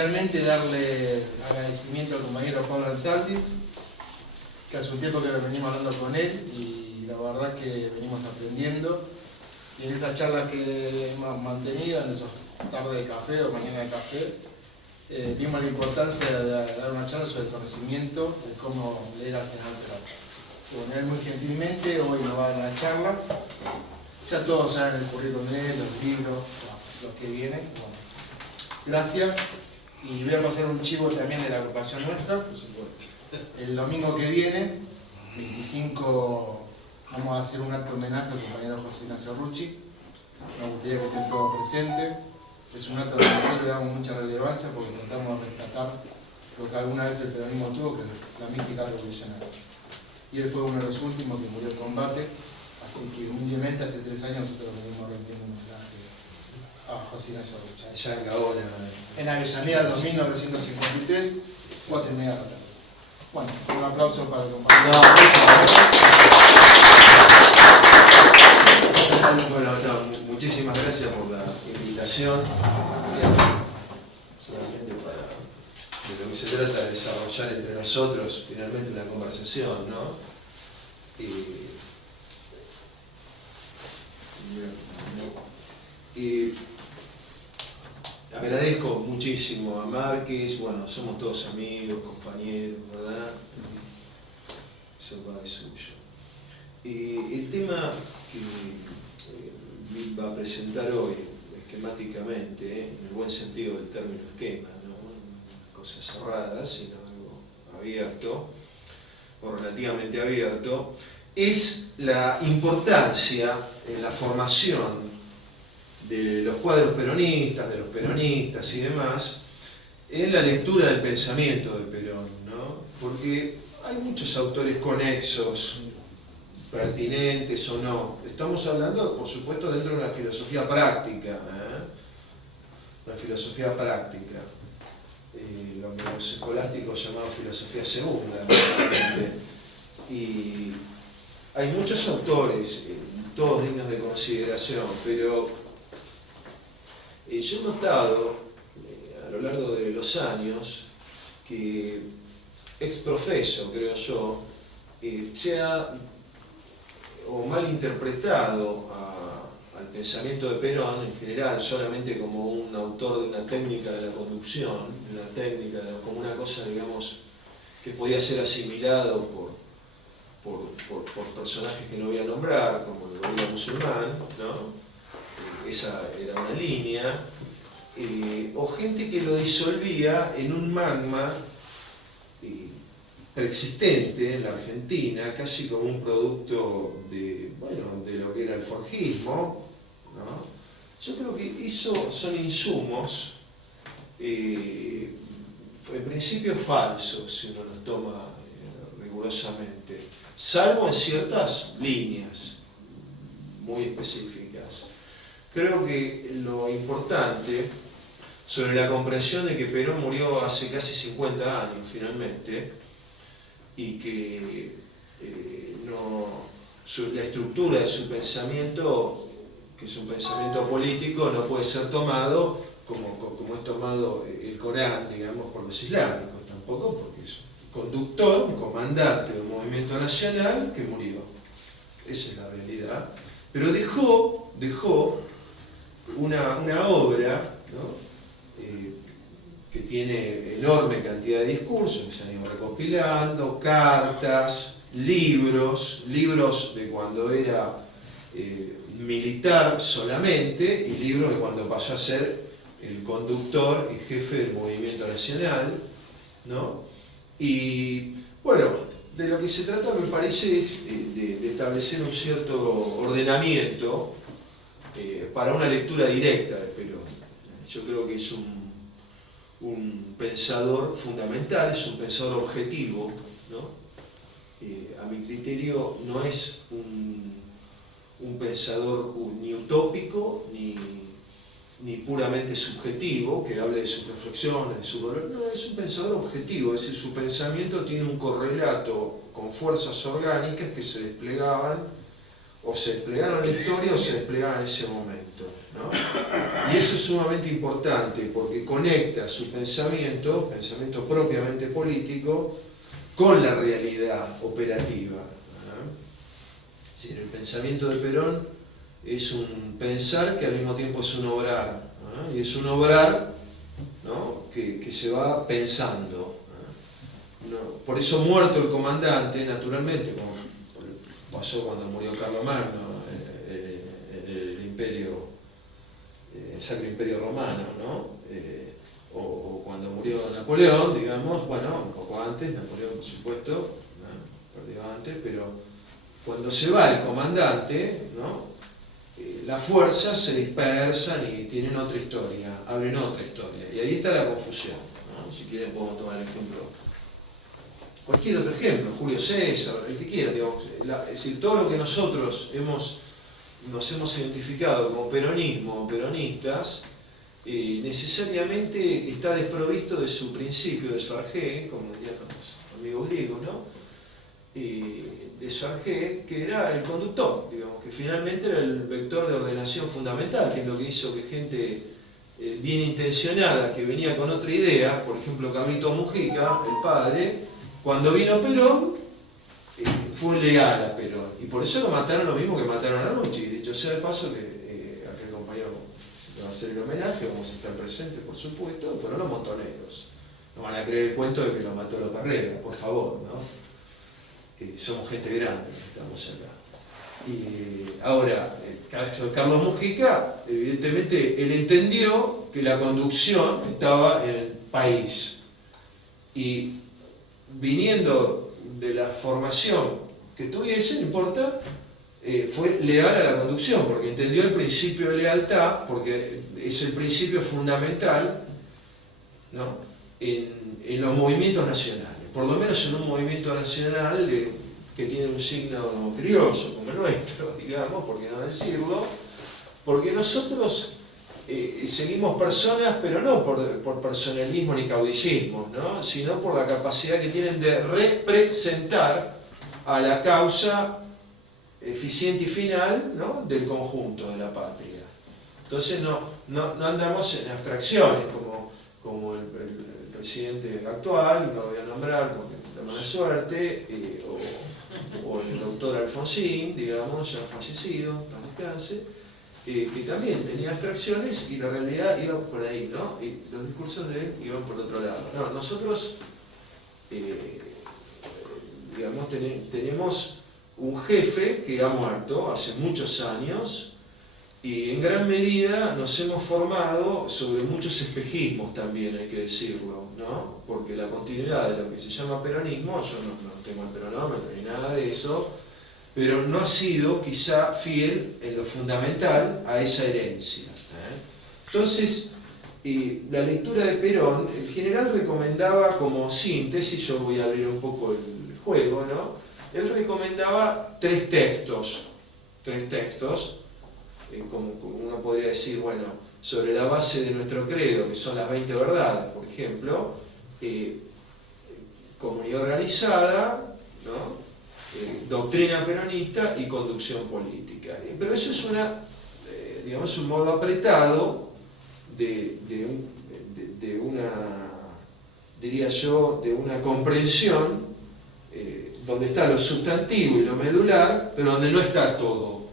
especialmente darle agradecimiento al compañero Pablo Ansaldi, que hace un tiempo que venimos hablando con él y la verdad que venimos aprendiendo. Y en esas charlas que hemos mantenido, en esas tardes de café o mañana de café, vimos la importancia de dar una charla sobre el conocimiento de cómo leer al final terapia. Bueno, él muy gentilmente hoy nos va a dar una charla. Ya todos saben el currículum de él, los libros, los que vienen. Bueno, gracias. Y voy a pasar un chivo también de la agrupación nuestra. Por supuesto. El domingo que viene, 25, vamos a hacer un acto de homenaje al compañero José Ignacio Rucci. Nos gustaría que estén todos presentes. Es un acto al que le damos mucha relevancia porque tratamos de rescatar lo que alguna vez el peronismo tuvo, que es la mística revolucionaria. Y él fue uno de los últimos que murió en combate, así que humildemente hace 3 años nosotros venimos rendiendo un homenaje a José Ignacio Rucci. Allá en Gaona. En Avellaneda, 2953, 4:30 de la tarde. Bueno, un aplauso para el compañero. Bueno, muchísimas gracias por la invitación. Solamente para de lo que se trata de desarrollar entre nosotros finalmente una conversación, ¿no? Y agradezco muchísimo a Márquez, bueno, somos todos amigos, compañeros, ¿verdad? Eso va de suyo. Y el tema que va a presentar hoy, esquemáticamente, en el buen sentido del término esquema, ¿no? Cosas cerradas, sino algo abierto, o relativamente abierto, es la importancia en la formación de los cuadros peronistas, de los peronistas y demás, en la lectura del pensamiento de Perón, ¿no? Porque hay muchos autores conexos, pertinentes o no. Estamos hablando, por supuesto, dentro de una filosofía práctica, una filosofía práctica, lo que los escolásticos llamaban filosofía segunda, ¿no? Y hay muchos autores, todos dignos de consideración, pero yo he notado a lo largo de los años que ex profeso, creo yo, se ha o mal interpretado al pensamiento de Perón en general solamente como un autor de una técnica de la conducción, como una cosa, digamos, que podía ser asimilado por personajes que no voy a nombrar, como el gorila musulmán, ¿no? Esa era una línea, o gente que lo disolvía en un magma preexistente en la Argentina, casi como un producto de, bueno, de lo que era el forjismo, ¿no? Yo creo que eso son insumos, en principio falsos, si uno los toma rigurosamente, salvo en ciertas líneas muy específicas. Creo que lo importante sobre la comprensión de que Perón murió hace casi 50 años finalmente, y que la estructura de su pensamiento, que es un pensamiento político, no puede ser tomado como es tomado el Corán, digamos, por los islámicos, tampoco, porque es un conductor, un comandante de un movimiento nacional que murió. Esa es la realidad. Pero dejó una obra, ¿no? Que tiene enorme cantidad de discursos que se han ido recopilando, cartas, libros de cuando era militar solamente y libros de cuando pasó a ser el conductor y jefe del movimiento nacional, ¿no? Y bueno, de lo que se trata me parece es de establecer un cierto ordenamiento para una lectura directa de Perón. Yo creo que es un pensador fundamental, es un pensador objetivo, ¿no? A mi criterio no es un pensador ni utópico ni puramente subjetivo, que hable de sus reflexiones, de su valor. No, es un pensador objetivo, es decir, su pensamiento tiene un correlato con fuerzas orgánicas que se desplegaban, o se desplegaron en la historia o se desplegaban en ese momento, ¿no? Y eso es sumamente importante porque conecta su pensamiento propiamente político, con la realidad operativa. Es decir, el pensamiento de Perón es un pensar que al mismo tiempo es un obrar, ¿no? Y es un obrar, ¿no? que se va pensando. ¿No? Por eso, muerto el comandante, naturalmente, como pasó cuando murió Carlomagno en el imperio, el Sacro Imperio Romano, ¿no? O cuando murió Napoleón, digamos, bueno, un poco antes, Napoleón por supuesto, ¿no? Perdió antes, pero cuando se va el comandante, ¿no? Las fuerzas se dispersan y tienen otra historia, abren otra historia, y ahí está la confusión, ¿no? Si quieren podemos tomar el ejemplo, cualquier otro ejemplo, Julio César, el que quiera, digamos, es decir, todo lo que nosotros nos hemos identificado como peronismo o peronistas, necesariamente está desprovisto de su principio, de su arjé, como dirían los amigos griegos, ¿no? De su arjé, que era el conductor, digamos, que finalmente era el vector de ordenación fundamental, que es lo que hizo que gente bien intencionada, que venía con otra idea, por ejemplo Carlito Mujica, el padre, cuando vino Perón, fue legal a Perón, y por eso lo mataron lo mismo que mataron a Rucci. Dicho sea de paso que aquel compañero va a hacer el homenaje, vamos a estar presentes por supuesto, fueron los montoneros. No van a creer el cuento de que lo mató López Rega, por favor, ¿no? Somos gente grande que estamos acá. Y ahora, el caso de Carlos Mujica, evidentemente él entendió que la conducción estaba en el país. Y viniendo de la formación que tuviese, no importa, fue leal a la conducción, porque entendió el principio de lealtad, porque es el principio fundamental, ¿no? en los movimientos nacionales, por lo menos en un movimiento nacional que tiene un signo crioso como el nuestro, digamos, por qué no decirlo, porque nosotros seguimos personas, pero no por personalismo ni caudillismo, ¿no? Sino por la capacidad que tienen de representar a la causa eficiente y final, ¿no? Del conjunto de la patria. Entonces no andamos en abstracciones como el presidente actual, no lo voy a nombrar porque es mala suerte, o el doctor Alfonsín, digamos, ya fallecido, para descanse, que también tenía abstracciones y la realidad iba por ahí, ¿no? Y los discursos de él iban por otro lado. No, nosotros, digamos, tenemos un jefe que ha muerto hace muchos años, y en gran medida nos hemos formado sobre muchos espejismos también, hay que decirlo, ¿no? Porque la continuidad de lo que se llama peronismo, yo no tengo el peronómetro ni nada de eso, pero no ha sido quizá fiel en lo fundamental a esa herencia. Entonces, la lectura de Perón, el general recomendaba como síntesis, yo voy a abrir un poco el juego, ¿no? Él recomendaba tres textos, como uno podría decir, bueno, sobre la base de nuestro credo, que son las 20 verdades, por ejemplo, comunidad organizada, ¿no? Doctrina peronista y conducción política. Pero eso es digamos, un modo apretado de una, diría yo, de una comprensión donde está lo sustantivo y lo medular, pero donde no está todo,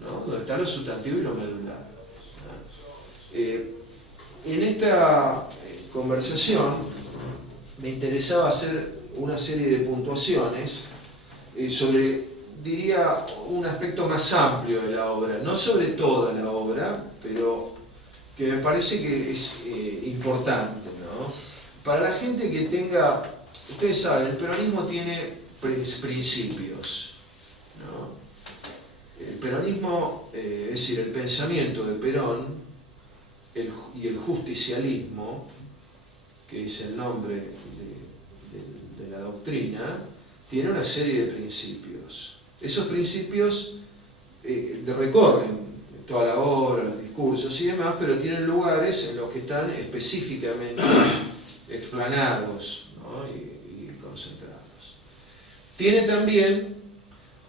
¿no? Donde está lo sustantivo y lo medular. En esta conversación me interesaba hacer una serie de puntuaciones sobre, diría, un aspecto más amplio de la obra, no sobre toda la obra, pero que me parece que es importante, ¿no? Para la gente que tenga, ustedes saben, el peronismo tiene principios, ¿no? El peronismo, es decir, el pensamiento de Perón y el justicialismo, que es el nombre de la doctrina, tiene una serie de principios. Esos principios recorren toda la obra, los discursos y demás, pero tienen lugares en los que están específicamente explanados, ¿no? y concentrados. Tiene también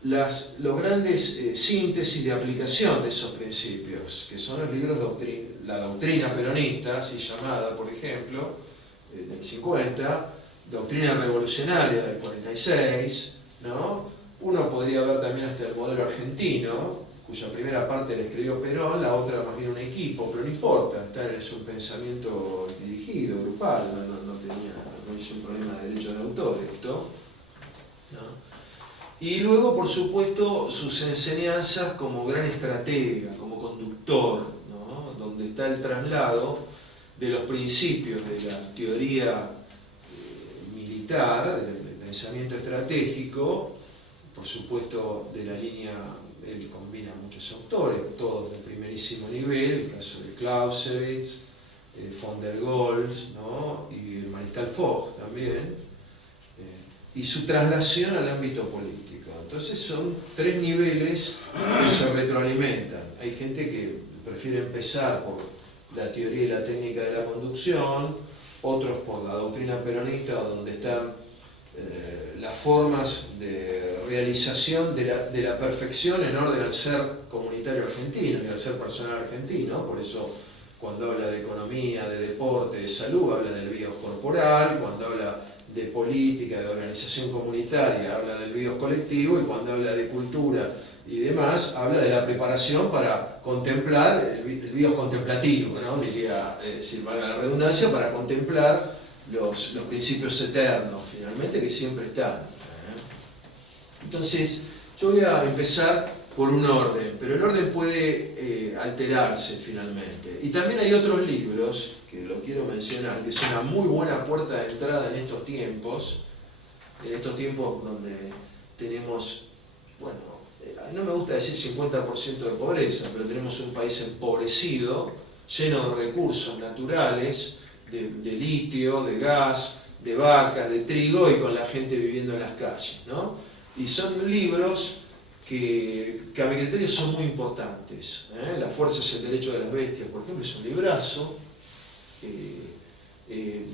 los grandes síntesis de aplicación de esos principios, que son los libros la doctrina peronista, así llamada, por ejemplo, del 50, doctrina revolucionaria del 46, ¿no? Uno podría ver también hasta el modelo argentino, cuya primera parte la escribió Perón, la otra más bien un equipo, pero no importa, es un pensamiento dirigido, grupal, no hizo un problema de derechos de autor esto, ¿no? Y luego, por supuesto, sus enseñanzas como gran estratega, como conductor, ¿no? Donde está el traslado de los principios de la teoría militar, del pensamiento estratégico, por supuesto de la línea, él combina muchos autores, todos de primerísimo nivel, el caso de Clausewitz, von der Goltz, ¿no? Y el mariscal Foch también, y su traslación al ámbito político. Entonces son tres niveles que se retroalimentan. Hay gente que prefiere empezar por la teoría y la técnica de la conducción, otros por la doctrina peronista, donde están las formas de realización de la perfección en orden al ser comunitario argentino y al ser personal argentino. Por eso cuando habla de economía, de deporte, de salud, habla del bios corporal, cuando habla de política, de organización comunitaria, habla del bios colectivo, y cuando habla de cultura y demás, habla de la preparación para contemplar, el bios contemplativo, ¿no? Diría, si valga la redundancia, para contemplar los principios eternos, finalmente, que siempre están. Entonces, yo voy a empezar por un orden, pero el orden puede alterarse finalmente. Y también hay otros libros, que lo quiero mencionar, que es una muy buena puerta de entrada en estos tiempos donde tenemos, bueno, no me gusta decir 50% de pobreza, pero tenemos un país empobrecido, lleno de recursos naturales, de litio, de gas, de vacas, de trigo, y con la gente viviendo en las calles, ¿no? Y son libros que a mi criterio son muy importantes. La fuerza es el derecho de las bestias, por ejemplo, es un librazo.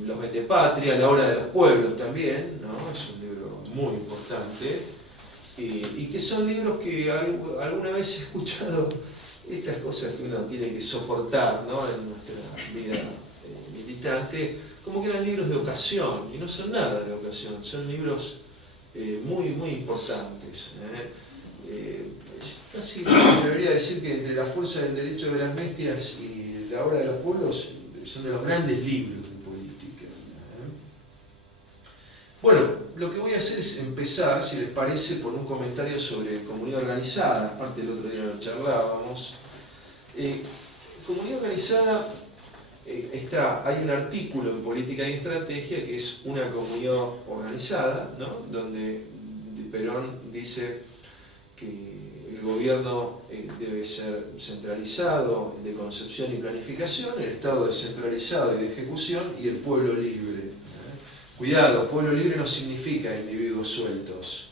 Los Vendepatria, La hora de los pueblos también, ¿no? Es un libro muy importante. Y que son libros que alguna vez he escuchado estas cosas que uno tiene que soportar, ¿no? En nuestra vida militante, como que eran libros de ocasión, y no son nada de ocasión, son libros muy, muy importantes. Casi debería decir que entre La fuerza del derecho de las bestias y La hora de los pueblos son de los grandes libros de política. Bueno, lo que voy a hacer es empezar, si les parece, por un comentario sobre comunidad organizada. Aparte, el otro día lo charlábamos. Comunidad organizada, hay un artículo en Política y Estrategia que es una comunidad organizada, ¿no? Donde Perón dice que el gobierno debe ser centralizado de concepción y planificación, el Estado descentralizado y de ejecución, y el pueblo libre. Cuidado, pueblo libre no significa individuos sueltos.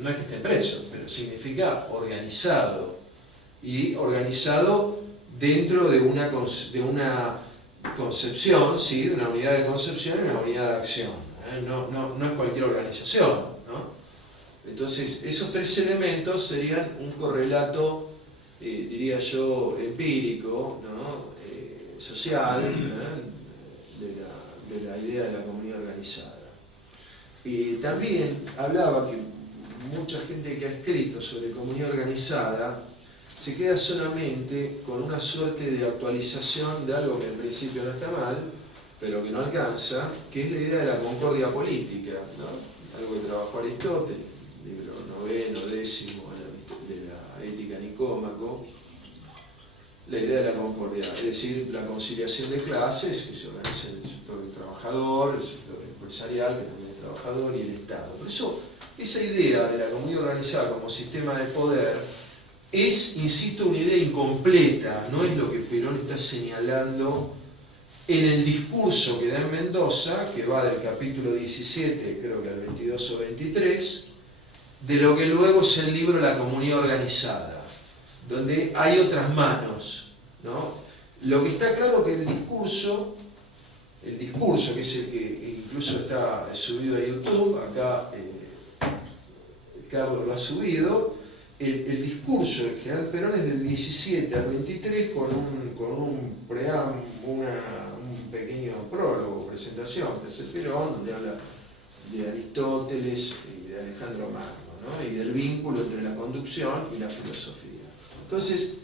No es que estén presos, pero significa organizado. Y organizado dentro de una concepción, ¿sí? De una unidad de concepción y una unidad de acción. No es cualquier organización, ¿no? Entonces, esos tres elementos serían un correlato, diría yo, empírico, ¿no? Social, de la idea de la comunidad organizada. También hablaba que mucha gente que ha escrito sobre comunidad organizada se queda solamente con una suerte de actualización de algo que en principio no está mal, pero que no alcanza, que es la idea de la concordia política, ¿no? Algo que trabajó Aristóteles, libro 9º, 10º de la Ética Nicómaco, la idea de la concordia, es decir, la conciliación de clases que se organiza en el sector del trabajador, el sector empresarial, que también es trabajador, y el Estado. Por eso, esa idea de la comunidad organizada como sistema de poder es, insisto, una idea incompleta, no es lo que Perón está señalando en el discurso que da en Mendoza, que va del capítulo 17, creo que al 22 o 23, de lo que luego es el libro La comunidad organizada, donde hay otras manos, ¿no? Lo que está claro que el discurso, que es el que incluso está subido a YouTube, acá Carlos lo ha subido. El discurso del general Perón es del 17 al 23 con un preámbulo, un pequeño prólogo, presentación de Perón, donde habla de Aristóteles y de Alejandro Magno, ¿no? Y del vínculo entre la conducción y la filosofía. Entonces,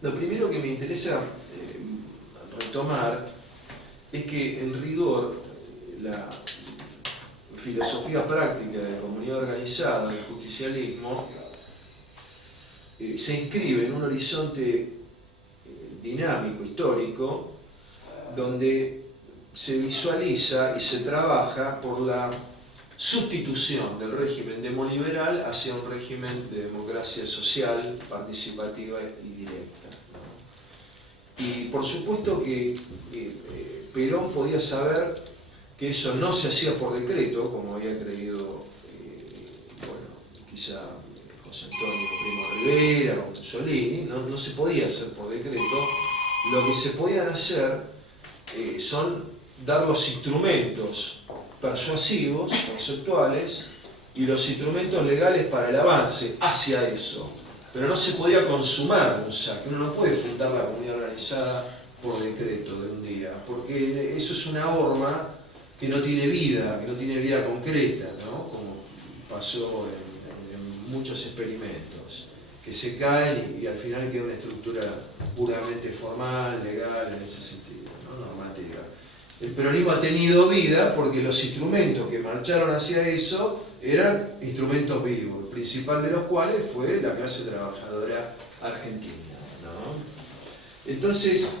lo primero que me interesa retomar es que en rigor la filosofía práctica de comunidad organizada, del justicialismo, se inscribe en un horizonte dinámico, histórico, donde se visualiza y se trabaja por la sustitución del régimen demoliberal hacia un régimen de democracia social, participativa y directa, ¿no? Y por supuesto que Perón podía saber que eso no se hacía por decreto, como había creído quizá José Antonio Primo de Rivera o Mussolini, no se podía hacer por decreto. Lo que se podían hacer son dar los instrumentos persuasivos, conceptuales, y los instrumentos legales para el avance hacia eso. Pero no se podía consumar un saque. Uno no puede fundar la comunidad organizada por decreto de un día, porque eso es una horma que no tiene vida concreta, ¿no? Como pasó en muchos experimentos, que se caen y al final queda una estructura puramente formal, legal, en ese sentido, ¿no? Normativa. El peronismo ha tenido vida porque los instrumentos que marcharon hacia eso eran instrumentos vivos, el principal de los cuales fue la clase trabajadora argentina, ¿no? Entonces,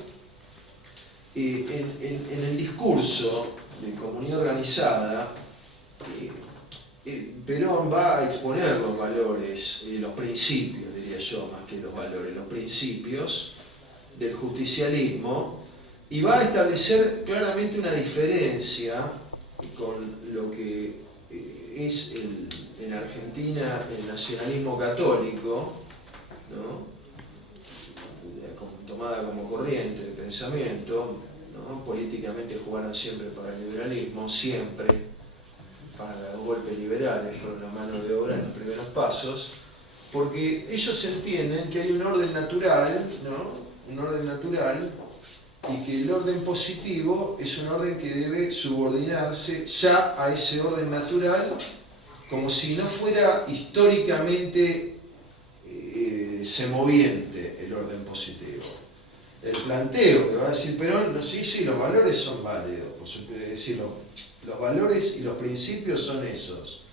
en el discurso de comunidad organizada, Perón va a exponer los valores, los principios, diría yo, más que los valores, los principios del justicialismo, y va a establecer claramente una diferencia con lo que es en Argentina el nacionalismo católico, ¿no? Tomada como corriente de pensamiento, ¿no? Políticamente jugaron siempre para el liberalismo, siempre para los golpes liberales, fueron la mano de obra en los primeros pasos, porque ellos entienden que hay un orden natural, ¿no? Un orden natural, y que el orden positivo es un orden que debe subordinarse ya a ese orden natural, como si no fuera históricamente semoviente el orden positivo. El planteo que va a decir Perón, no, sí, los valores son válidos, es decir, los valores y los principios son esos,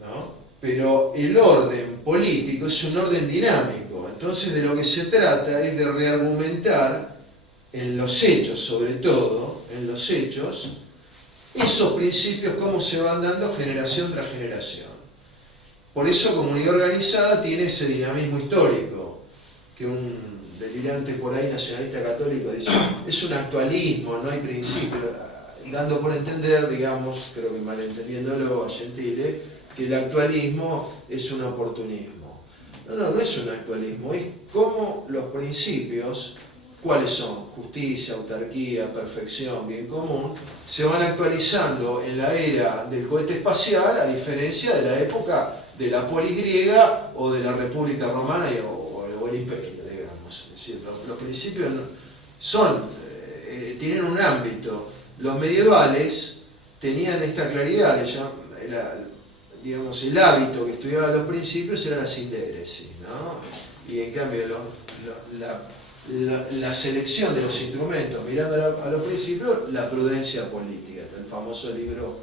¿no? Pero el orden político es un orden dinámico, entonces de lo que se trata es de reargumentar en los hechos, sobre todo, en los hechos, esos principios cómo se van dando generación tras generación. Por eso comunidad organizada tiene ese dinamismo histórico, que un delirante por ahí nacionalista católico dice, es un actualismo, no hay principio, dando por entender, digamos, creo que malentendiéndolo a Gentile, que el actualismo es un oportunismo. No es un actualismo, es cómo los principios, ¿cuáles son? Justicia, autarquía, perfección, bien común, se van actualizando en la era del cohete espacial, a diferencia de la época de la polis griega o de la República Romana o el Imperio, digamos. Es decir, los principios tienen un ámbito. Los medievales tenían esta claridad, digamos, el hábito que estudiaba los principios era la sindéresis, ¿no? Y en cambio la selección de los instrumentos mirando a los principios, la prudencia política. Está el famoso libro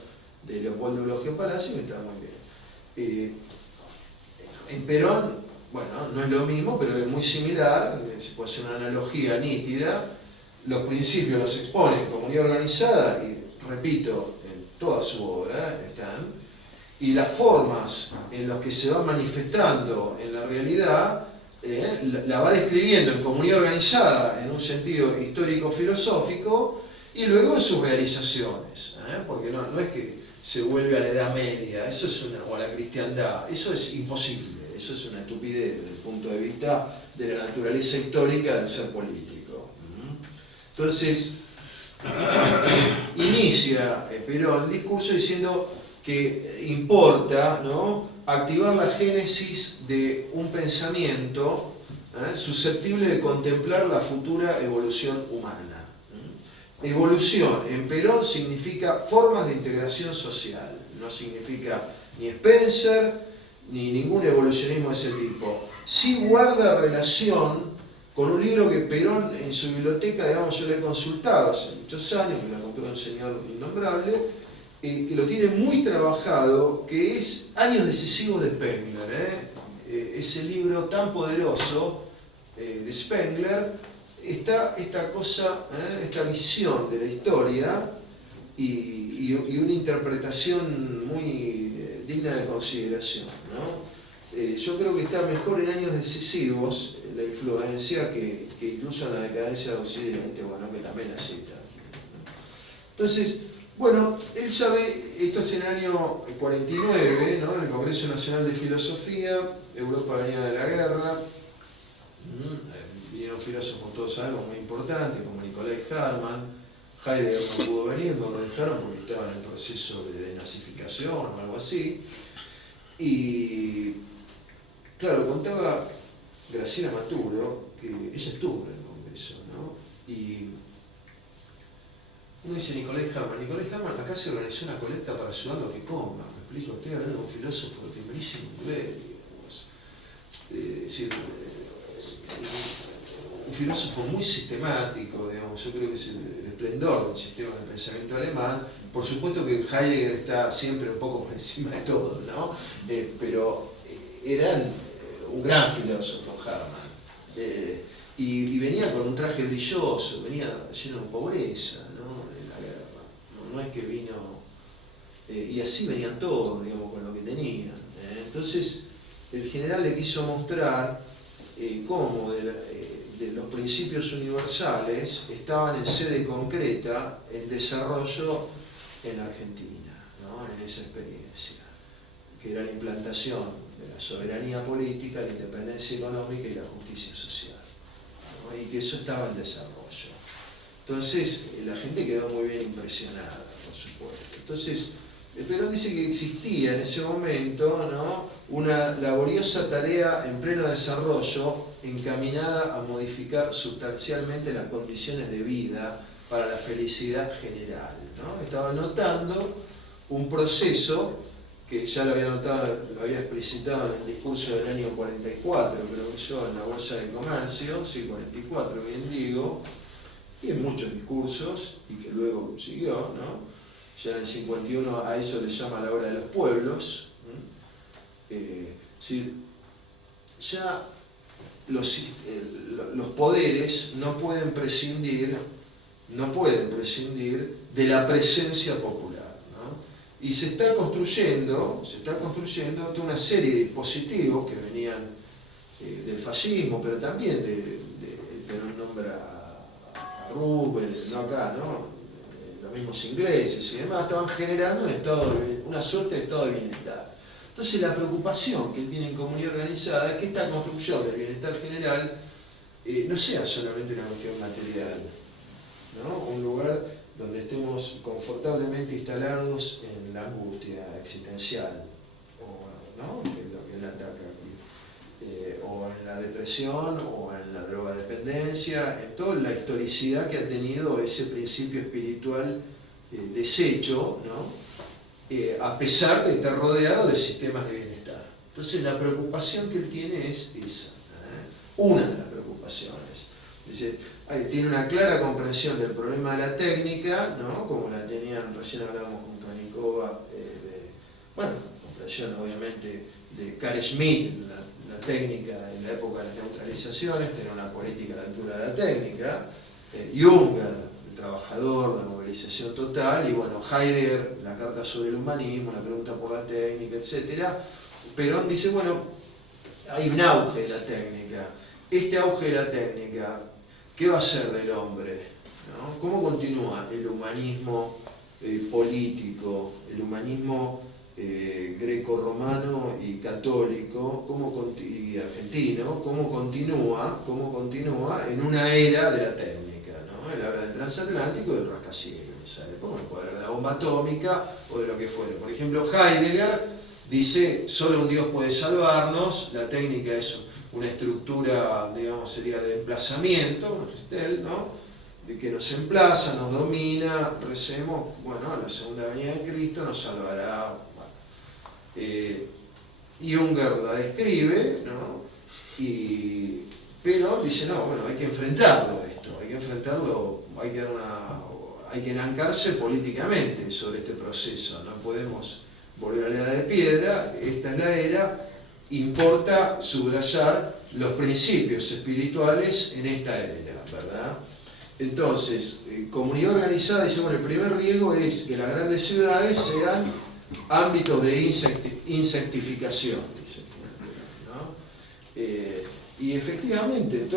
de Leopoldo Eulogio Palacio, que está muy bien. En Perón, bueno, no es lo mismo, pero es muy similar, se puede hacer una analogía nítida. Los principios los expone en comunidad organizada, y repito, en toda su obra están, y las formas en las que se va manifestando en la realidad, la va describiendo en comunidad organizada en un sentido histórico-filosófico, y luego en sus realizaciones, porque no es que se vuelve a la Edad Media, o a la cristiandad, eso es imposible, eso es una estupidez desde el punto de vista de la naturaleza histórica del ser político. Entonces, inicia Perón el discurso diciendo, que importa, ¿no?, activar la génesis de un pensamiento susceptible de contemplar la futura evolución humana. Evolución en Perón significa formas de integración social, no significa ni Spencer ni ningún evolucionismo de ese tipo. Sí guarda relación con un libro que Perón en su biblioteca, digamos, yo le he consultado hace muchos años, me lo compró un señor innombrable, que lo tiene muy trabajado, que es Años decisivos de Spengler. Ese libro tan poderoso de Spengler, está esta cosa, esta visión de la historia y una interpretación muy digna de consideración, ¿no? Yo creo que está mejor en Años decisivos la influencia que incluso en la decadencia de Occidente, bueno, que también la cita. Entonces, bueno, él ya ve, esto es en el año 49, ¿no?, en el Congreso Nacional de Filosofía, Europa venía de la guerra, vinieron filósofos, todos sabemos, muy importantes, como Nicolai Hartmann. Heidegger no pudo venir, no lo dejaron porque estaba en el proceso de denazificación o algo así. Y claro, contaba Graciela Maturo que ella estuvo en el Congreso, ¿no? Y uno dice Nicolai Hartmann, acá se organizó una colecta para ayudar a los que coman. Me explico, estoy hablando de un filósofo de primerísimo nivel, digamos. Es decir, un filósofo muy sistemático, digamos. Yo creo que es el esplendor del sistema de pensamiento alemán. Por supuesto que Heidegger está siempre un poco por encima de todo, ¿no? Pero era un gran filósofo, Hartmann. Y venía con un traje brilloso, venía lleno de pobreza, ¿no?, en la guerra. No es que vino... y así venían todos, digamos, con lo que tenían. Entonces, el general le quiso mostrar cómo de los principios universales estaban en sede concreta en desarrollo en Argentina, ¿no?, en esa experiencia, que era la implantación de la soberanía política, la independencia económica y la justicia social, ¿no?, y que eso estaba en desarrollo. Entonces, la gente quedó muy bien impresionada, por supuesto. Entonces, Perón dice que existía en ese momento, ¿no?, una laboriosa tarea en pleno desarrollo encaminada a modificar sustancialmente las condiciones de vida para la felicidad general, ¿no? Estaba notando un proceso que ya lo había notado, lo había explicitado en el discurso del año 44, creo que yo, en la Bolsa de Comercio, sí, 44, bien digo, y en muchos discursos, y que luego siguió, ¿no? Ya en el 51 a eso le llama la hora de los pueblos. Ya los poderes no pueden prescindir de la presencia popular, ¿no? Y se está construyendo toda una serie de dispositivos que venían del fascismo, pero también Perón nombra a Rubel, no acá, ¿no?, los mismos ingleses y demás, estaban generando una suerte de estado de bienestar. Entonces la preocupación que él tiene en comunidad organizada es que esta construcción del bienestar general no sea solamente una cuestión material, ¿no?, un lugar donde estemos confortablemente instalados en la angustia existencial, ¿no?, que es lo que él ataca aquí, o en la depresión, o en la drogadependencia, en toda la historicidad que ha tenido ese principio espiritual deshecho, ¿no?, a pesar de estar rodeado de sistemas de bienestar. Entonces la preocupación que él tiene es esa, una de las preocupaciones. Dice, tiene una clara comprensión del problema de la técnica, ¿no?, como la tenían, recién hablábamos con Canicova, comprensión obviamente de Carl Schmitt, la técnica en la época de las neutralizaciones, tener una política a la altura de la técnica, Jung, el trabajador, la movilización total, y bueno, Heidegger, la carta sobre el humanismo, la pregunta por la técnica, etc. Perón dice, bueno, hay un auge de la técnica. Este auge de la técnica, ¿qué va a ser del hombre? ¿No? ¿Cómo continúa el humanismo político, el humanismo greco-romano y católico y argentino, cómo continúa en una era de la técnica, ¿no? Él habla del transatlántico y del rascacielos. en esa época, uno puede hablar de la bomba atómica o de lo que fuera. Por ejemplo, Heidegger dice, solo un Dios puede salvarnos, la técnica es una estructura, digamos, sería de emplazamiento, un gestel, ¿no? De que nos emplaza, nos domina, recemos, bueno, la segunda venida de Cristo nos salvará. Junger la describe, ¿no? Pero dice, no, bueno, hay que enfrentarlo esto, hay que enfrentarlo, hay que enancarse políticamente sobre este proceso, no podemos volver a la edad de piedra, esta es la era, importa subrayar los principios espirituales en esta era, ¿verdad? Entonces, comunidad organizada dice, bueno, el primer riesgo es que las grandes ciudades sean ámbitos de insectificación, dice, ¿no? Y efectivamente,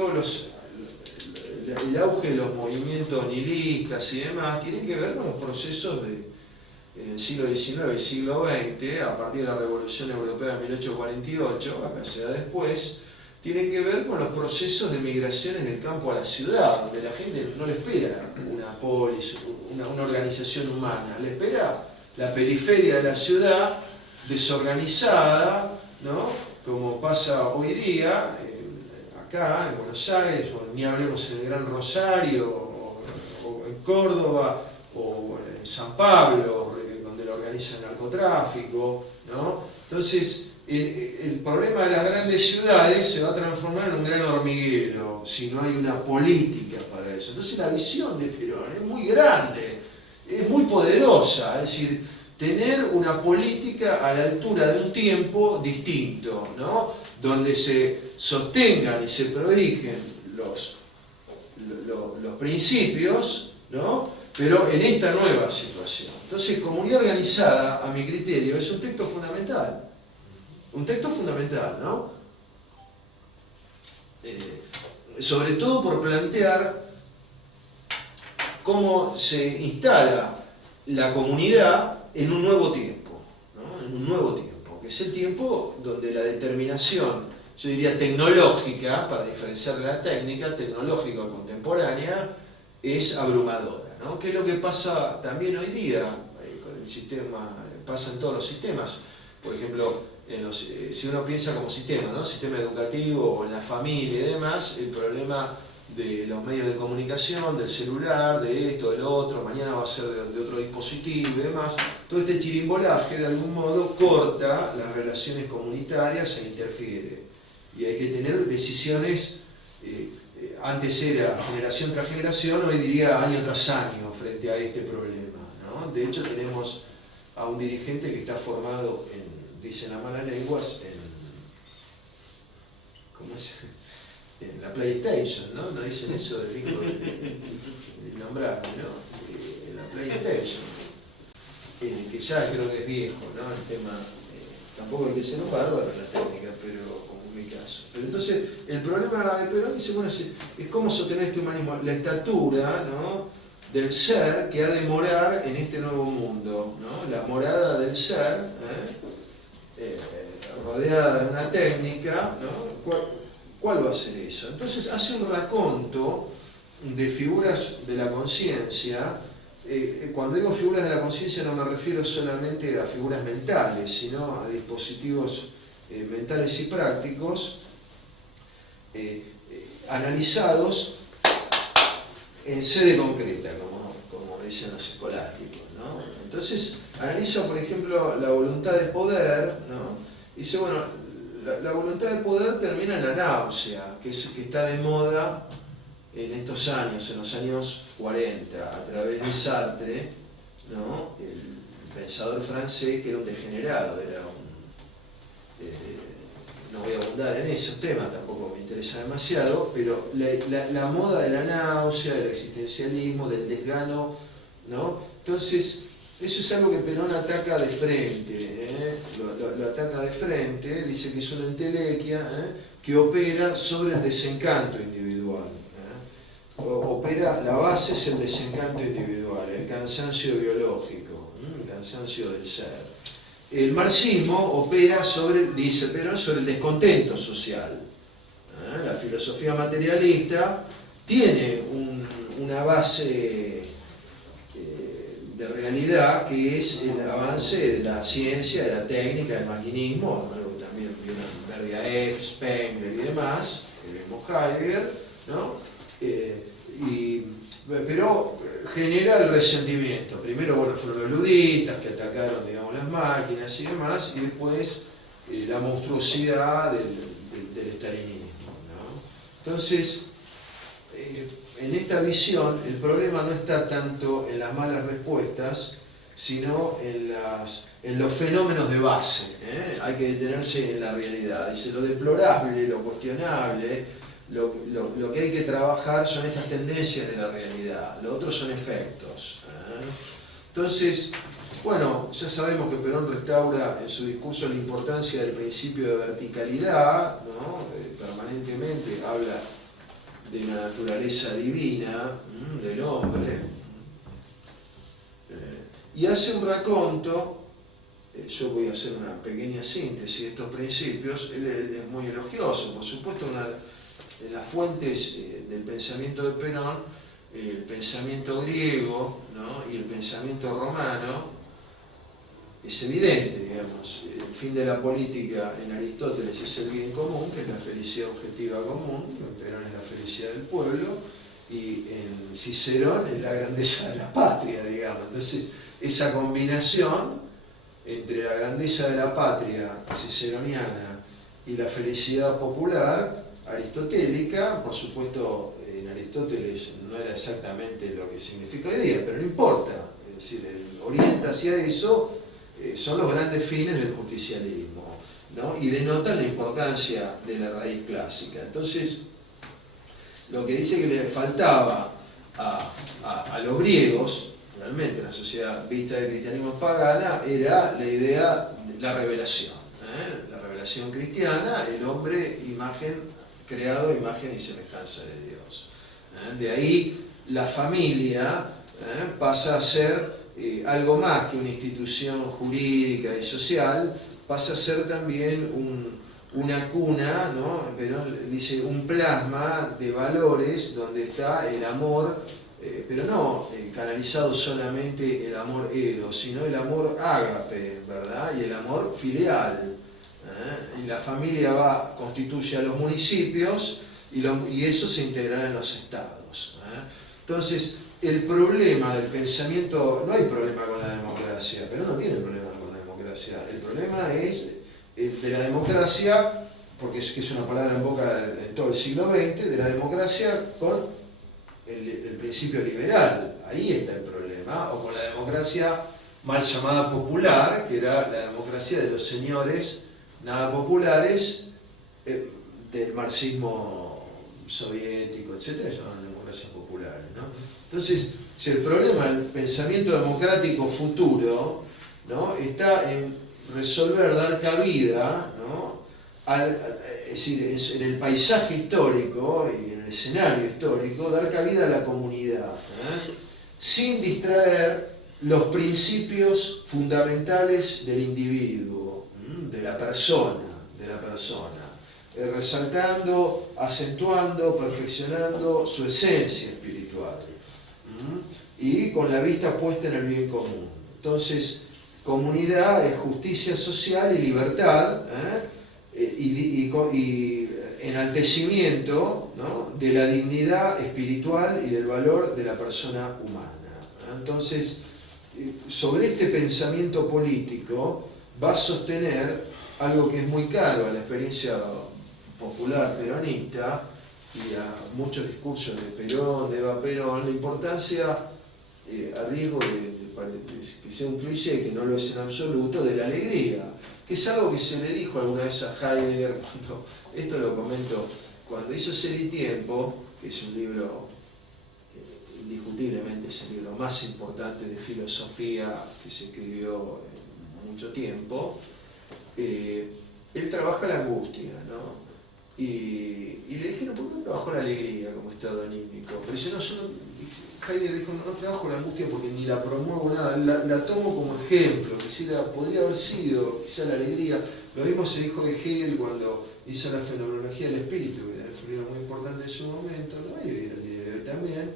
el auge de los movimientos nihilistas y demás tienen que ver con los procesos en el siglo XIX y siglo XX, a partir de la Revolución Europea de 1848, acá se da después, tienen que ver con los procesos de migraciones del campo a la ciudad, donde la gente no le espera una polis, una organización humana, le espera la periferia de la ciudad desorganizada, ¿no? Como pasa hoy día, acá en Buenos Aires, o ni hablemos en el Gran Rosario, o en Córdoba, o en San Pablo, donde lo organiza el narcotráfico, ¿no? Entonces, el problema de las grandes ciudades se va a transformar en un gran hormiguero si no hay una política para eso. Entonces la visión de Perón es muy grande, es muy poderosa, es decir, tener una política a la altura de un tiempo distinto, ¿no? Donde se sostengan y se prodigen los principios, ¿no? Pero en esta nueva situación. Entonces, comunidad organizada, a mi criterio, es un texto fundamental. Un texto fundamental, ¿no? Sobre todo por plantear cómo se instala la comunidad en un nuevo tiempo, ¿no? En un nuevo tiempo, que es el tiempo donde la determinación, yo diría tecnológica, para diferenciar de la técnica, tecnológica contemporánea, es abrumadora, ¿no? Que es lo que pasa también hoy día con el sistema, pasa en todos los sistemas. Por ejemplo, si uno piensa como sistema, ¿no? Sistema educativo o en la familia y demás, el problema de los medios de comunicación, del celular, de esto, del otro, mañana va a ser de otro dispositivo y demás, todo este chirimbolaje de algún modo corta las relaciones comunitarias e interfiere. Y hay que tener decisiones, antes era generación tras generación, hoy diría año tras año frente a este problema, ¿no? De hecho tenemos a un dirigente que está formado dicen las malas lenguas, ¿cómo es? En la PlayStation, ¿no? ¿No dicen eso del hijo del nombrable, ¿no? En la PlayStation, que ya creo que es viejo, ¿no? El tema, tampoco hay que ser un bárbaro en la técnica, pero como en mi caso. Pero entonces, el problema de Perón dice, bueno, es cómo sostener este humanismo, la estatura, ¿no? Del ser que ha de morar en este nuevo mundo, ¿no? La morada del ser, rodeada de una técnica, ¿no? ¿Cuál va a ser eso? Entonces hace un raconto de figuras de la conciencia. Cuando digo figuras de la conciencia no me refiero solamente a figuras mentales, sino a dispositivos mentales y prácticos analizados en sede concreta, como dicen los escolásticos, ¿no? Entonces analiza, por ejemplo, la voluntad de poder, ¿no? Y dice, bueno, la voluntad de poder termina en la náusea, que está de moda en estos años, en los años 40, a través de Sartre, ¿no? El pensador francés, que era un degenerado, no voy a abundar en esos temas, tampoco me interesa demasiado, pero la moda de la náusea, del existencialismo, del desgano, ¿no? Entonces, eso es algo que Perón ataca de frente, lo ataca de frente, dice que es una entelequia que opera sobre el desencanto individual. Opera, la base es el desencanto individual, el cansancio biológico, el cansancio del ser. El marxismo opera dice Perón, sobre el descontento social. La filosofía materialista tiene una base de realidad, que es el avance de la ciencia, de la técnica, del maquinismo, algo que también vino Berdyaev, Spengler y demás, el mismo Heidegger, ¿no? Pero genera el resentimiento. Primero, bueno, fueron los ludistas que atacaron, digamos, las máquinas y demás, y después la monstruosidad del estalinismo, ¿no? Entonces, en esta visión, el problema no está tanto en las malas respuestas, sino en los fenómenos de base, ¿eh? Hay que detenerse en la realidad. Dice, lo deplorable, lo cuestionable, lo que hay que trabajar son estas tendencias de la realidad, lo otro son efectos, ¿eh? Entonces, bueno, ya sabemos que Perón restaura en su discurso la importancia del principio de verticalidad, ¿no? Permanentemente habla de la naturaleza divina del hombre, y hace un raconto. Yo voy a hacer una pequeña síntesis de estos principios. Él es muy elogioso, por supuesto. En las fuentes del pensamiento de Perón, el pensamiento griego, ¿no? Y el pensamiento romano, es evidente, digamos. El fin de la política en Aristóteles es el bien común, que es la felicidad objetiva común. En Perón es la felicidad del pueblo, y en Cicerón es la grandeza de la patria, digamos. Entonces, esa combinación entre la grandeza de la patria ciceroniana y la felicidad popular aristotélica, por supuesto, en Aristóteles no era exactamente lo que significa hoy día, pero no importa, es decir, orienta hacia eso, son los grandes fines del justicialismo, ¿no? Y denotan la importancia de la raíz clásica. Entonces, lo que dice que le faltaba a los griegos, realmente la sociedad vista del cristianismo pagana, era la idea de la revelación, ¿eh? La revelación cristiana, el hombre creado a imagen y semejanza de Dios, ¿eh? De ahí la familia pasa a ser algo más que una institución jurídica y social, pasa a ser también una cuna, ¿no? Pero dice un plasma de valores donde está el amor, pero no canalizado solamente el amor eros, sino el amor ágape, ¿verdad? Y el amor filial. Y la familia constituye a los municipios y eso se integrará en los estados. Entonces, el problema del pensamiento, no hay problema con la democracia, pero no tiene problema con la democracia. El problema es de la democracia, porque es una palabra en boca en todo el siglo XX, de la democracia con el principio liberal. Ahí está el problema, o con la democracia mal llamada popular, que era la democracia de los señores nada populares del marxismo soviético, etc., llamaban democracias populares, ¿no? Entonces, si el problema del pensamiento democrático futuro, ¿no?, está en resolver, dar cabida, ¿no?, es decir, en el paisaje histórico y en el escenario histórico, dar cabida a la comunidad, sin distraer los principios fundamentales del individuo, de la persona, resaltando, acentuando, perfeccionando su esencia espiritual, y con la vista puesta en el bien común. Entonces, comunidad es justicia social y libertad, y enaltecimiento, ¿no?, de la dignidad espiritual y del valor de la persona humana. Entonces, sobre este pensamiento político va a sostener algo que es muy caro a la experiencia popular peronista y a muchos discursos de Perón, de Eva Perón, la importancia, a riesgo de que sea un cliché, que no lo es en absoluto, de la alegría, que es algo que se le dijo alguna vez a Heidegger, esto lo comento, cuando hizo Ser y Tiempo, que es un libro, indiscutiblemente es el libro más importante de filosofía que se escribió en mucho tiempo, él trabaja la angustia, ¿no? Y le dijeron, ¿por qué no trabajó la alegría como estado anímico? Pero dice, no, Heidegger dijo, no trabajo la angustia porque ni la promuevo nada, la tomo como ejemplo, podría haber sido quizá la alegría. Lo mismo se dijo de Hegel cuando hizo la fenomenología del espíritu, que fue un libro muy importante en su momento, ¿no? Y también,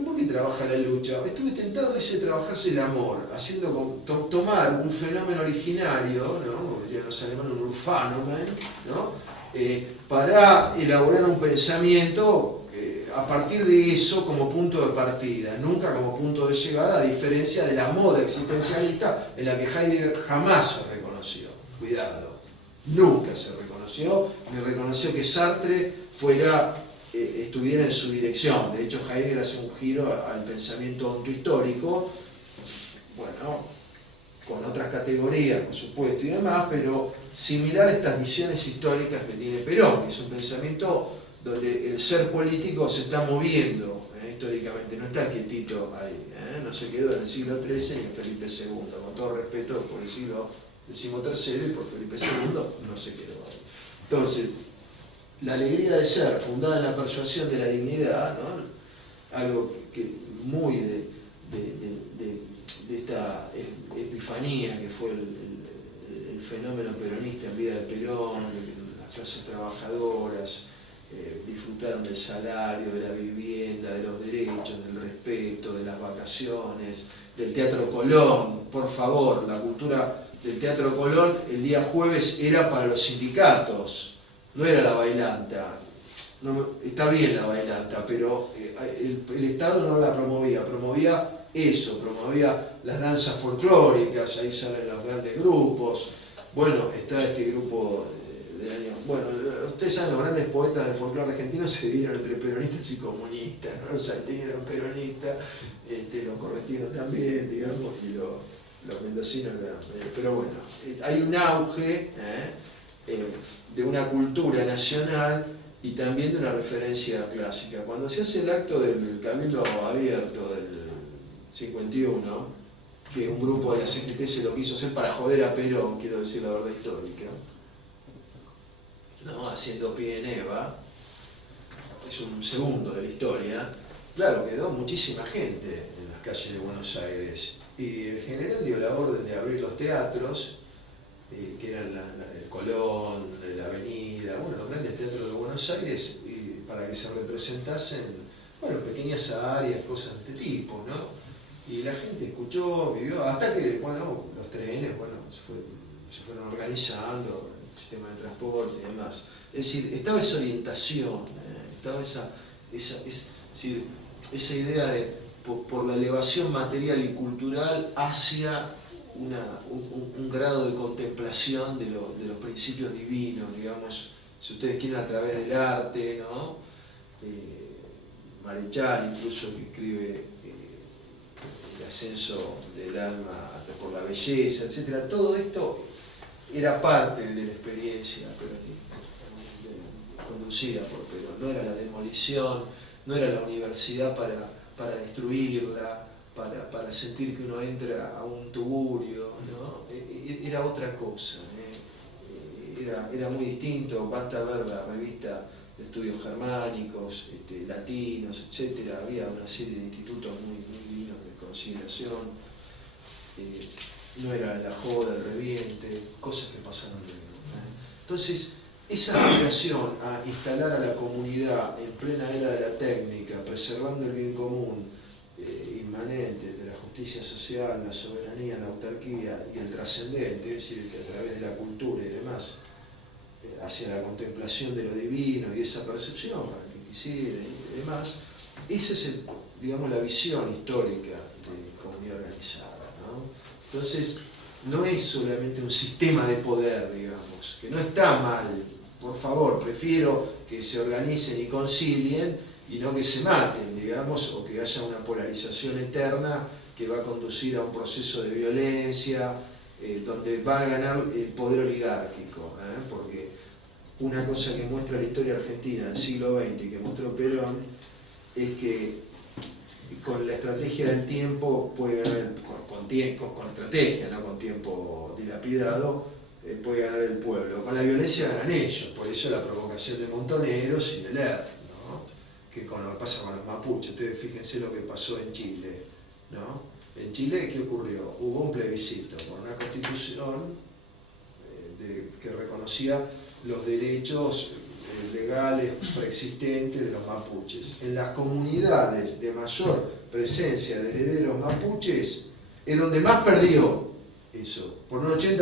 ¿por qué trabaja la lucha? Estuve tentado de trabajarse el amor, haciendo tomar un fenómeno originario, ¿no? Como dirían los alemanes, un Urfanomen, ¿no? Para elaborar un pensamiento a partir de eso como punto de partida, nunca como punto de llegada, a diferencia de la moda existencialista en la que Heidegger jamás se reconoció. Cuidado, nunca se reconoció, ni reconoció que Sartre estuviera en su dirección. De hecho, Heidegger hace un giro al pensamiento ontohistórico, bueno, con otras categorías, por supuesto, y demás, pero similar a estas visiones históricas que tiene Perón, que es un pensamiento donde el ser político se está moviendo históricamente, no está quietito ahí, no se quedó en el siglo XIII ni en Felipe II, con todo respeto por el siglo XIII y por Felipe II, no se quedó ahí. Entonces, la alegría de ser, fundada en la persuasión de la dignidad, ¿no? Algo que muy de esta epifanía que fue el fenómeno peronista en vida de Perón, las clases trabajadoras disfrutaron del salario, de la vivienda, de los derechos, del respeto, de las vacaciones, del Teatro Colón. Por favor, la cultura del Teatro Colón el día jueves era para los sindicatos, no era la bailanta. No, está bien la bailanta, pero el Estado no la promovía eso, promovía las danzas folclóricas, ahí salen los grandes grupos. Bueno, está este grupo del año... Bueno, ustedes saben, los grandes poetas del folclore argentino se dividieron entre peronistas y comunistas, ¿no? Los salteños eran peronistas, los correntinos también, digamos, y los mendocinos eran... Pero bueno, hay un auge de una cultura nacional y también de una referencia clásica. Cuando se hace el acto del Cabildo Abierto del 51, que un grupo de la CGT se lo quiso hacer para joder a Perón, quiero decir la verdad histórica, ¿no? Haciendo pie en Eva, es un segundo de la historia, claro, quedó muchísima gente en las calles de Buenos Aires, y el general dio la orden de abrir los teatros, que eran el Colón, la Avenida, bueno, los grandes teatros de Buenos Aires, para que se representasen, bueno, pequeñas áreas, cosas de este tipo, ¿no? Y la gente escuchó, vivió, hasta que, bueno, los trenes, bueno, se fueron organizando, el sistema de transporte y demás. Es decir, estaba esa orientación, estaba esa idea de, por la elevación material y cultural hacia un grado de contemplación de los principios divinos, digamos, si ustedes quieren, a través del arte, ¿no? Marechal, incluso, que escribe el ascenso del alma por la belleza, etc. Todo esto era parte de la experiencia conducida por Perón. No era la demolición, no era la universidad para destruirla, para sentir que uno entra a un tugurio, ¿no? Era otra cosa, era muy distinto. Basta ver la revista de estudios germánicos, latinos, etc. Había una serie de institutos muy dignos de consideración. No era la joda, el reviente, cosas que pasaron luego. Entonces, esa aspiración a instalar a la comunidad en plena era de la técnica, preservando el bien común inmanente de la justicia social, la soberanía, la autarquía y el trascendente, es decir, que a través de la cultura y demás, hacia la contemplación de lo divino y esa percepción para el que quisiera y demás, esa es, digamos, la visión histórica de comunidad organizada, ¿no? Entonces, no es solamente un sistema de poder, digamos, que no está mal. Por favor, prefiero que se organicen y concilien y no que se maten, digamos, o que haya una polarización eterna que va a conducir a un proceso de violencia, donde va a ganar el poder oligárquico, porque una cosa que muestra la historia argentina del siglo XX y que mostró Perón es que con la estrategia del tiempo puede ganar, con estrategia, no con tiempo dilapidado, puede ganar el pueblo. Con la violencia ganan ellos, por eso la provocación de Montoneros y de Lerner, ¿no? Que con lo que pasa con los mapuches. Ustedes fíjense lo que pasó en Chile, ¿no? En Chile, ¿qué ocurrió? Hubo un plebiscito por una constitución que reconocía los derechos legales preexistentes de los mapuches. En las comunidades de mayor presencia de herederos mapuches es donde más perdió eso, por un 80%.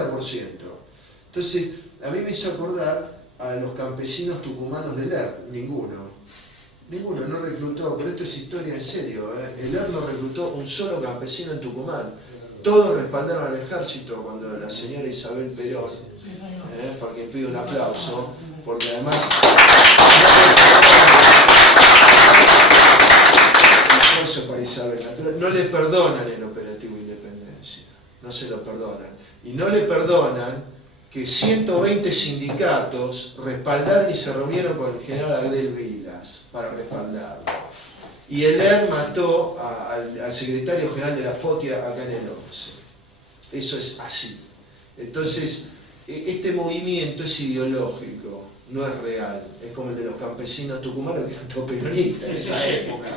Entonces, a mí me hizo acordar a los campesinos tucumanos del ERP, ninguno no reclutó, pero esto es historia en serio, el ERP no reclutó un solo campesino en Tucumán. Todos respaldaron al ejército cuando la señora Isabel Perón, por quien pido un aplauso, porque además para Isabel, pero no le perdonan el operativo Independencia, no se lo perdonan. Y no le perdonan que 120 sindicatos respaldaron y se reunieron con el general Agdel Vilas para respaldarlo. Y el ERP mató al secretario general de la FOTIA acá en el 11. Eso es así. Entonces, este movimiento es ideológico, no es real. Es como el de los campesinos tucumanos que eran todos peronistas en esa época.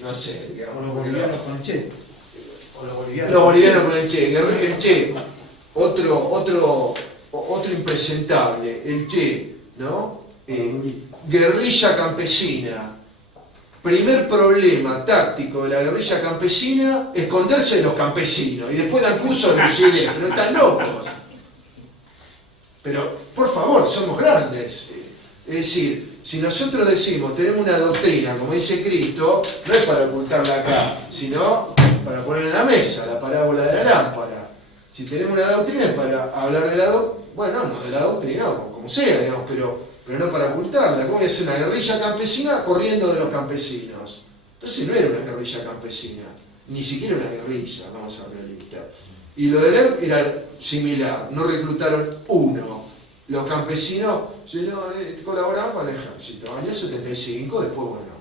No sé, digamos, los bolivianos con el Che. Los bolivianos con el Che. El Che, otro impresentable, el Che, ¿no? Guerrilla campesina. Primer problema táctico de la guerrilla campesina, esconderse de los campesinos y después dan curso de lucidez, pero están locos. Pero, por favor, somos grandes. Es decir, si nosotros decimos, tenemos una doctrina, como dice Cristo, no es para ocultarla acá, sino para ponerla en la mesa, la parábola de la lámpara. Si tenemos una doctrina es para hablar de la doctrina, bueno, no de la doctrina, como sea, digamos, pero no para ocultarla. ¿Cómo voy a hacer una guerrilla campesina corriendo de los campesinos? Entonces no era una guerrilla campesina, ni siquiera una guerrilla, vamos a ser realistas. Y lo del ERP era similar, no reclutaron uno. Los campesinos colaboraban con el ejército. Año 75, después, bueno,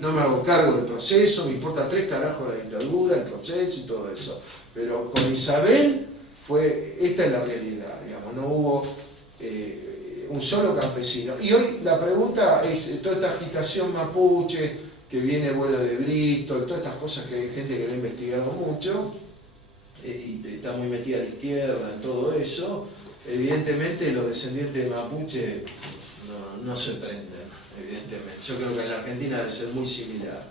no me hago cargo del proceso, me importa 3 carajos la dictadura, el proceso y todo eso. Pero con Isabel, esta es la realidad, digamos, no hubo un solo campesino. Y hoy la pregunta es, toda esta agitación mapuche, que viene vuelo de Bristol, todas estas cosas que hay gente que lo ha investigado mucho, y está muy metida a la izquierda en todo eso, evidentemente los descendientes de mapuche no se prenden, evidentemente. Yo creo que en la Argentina debe ser muy similar,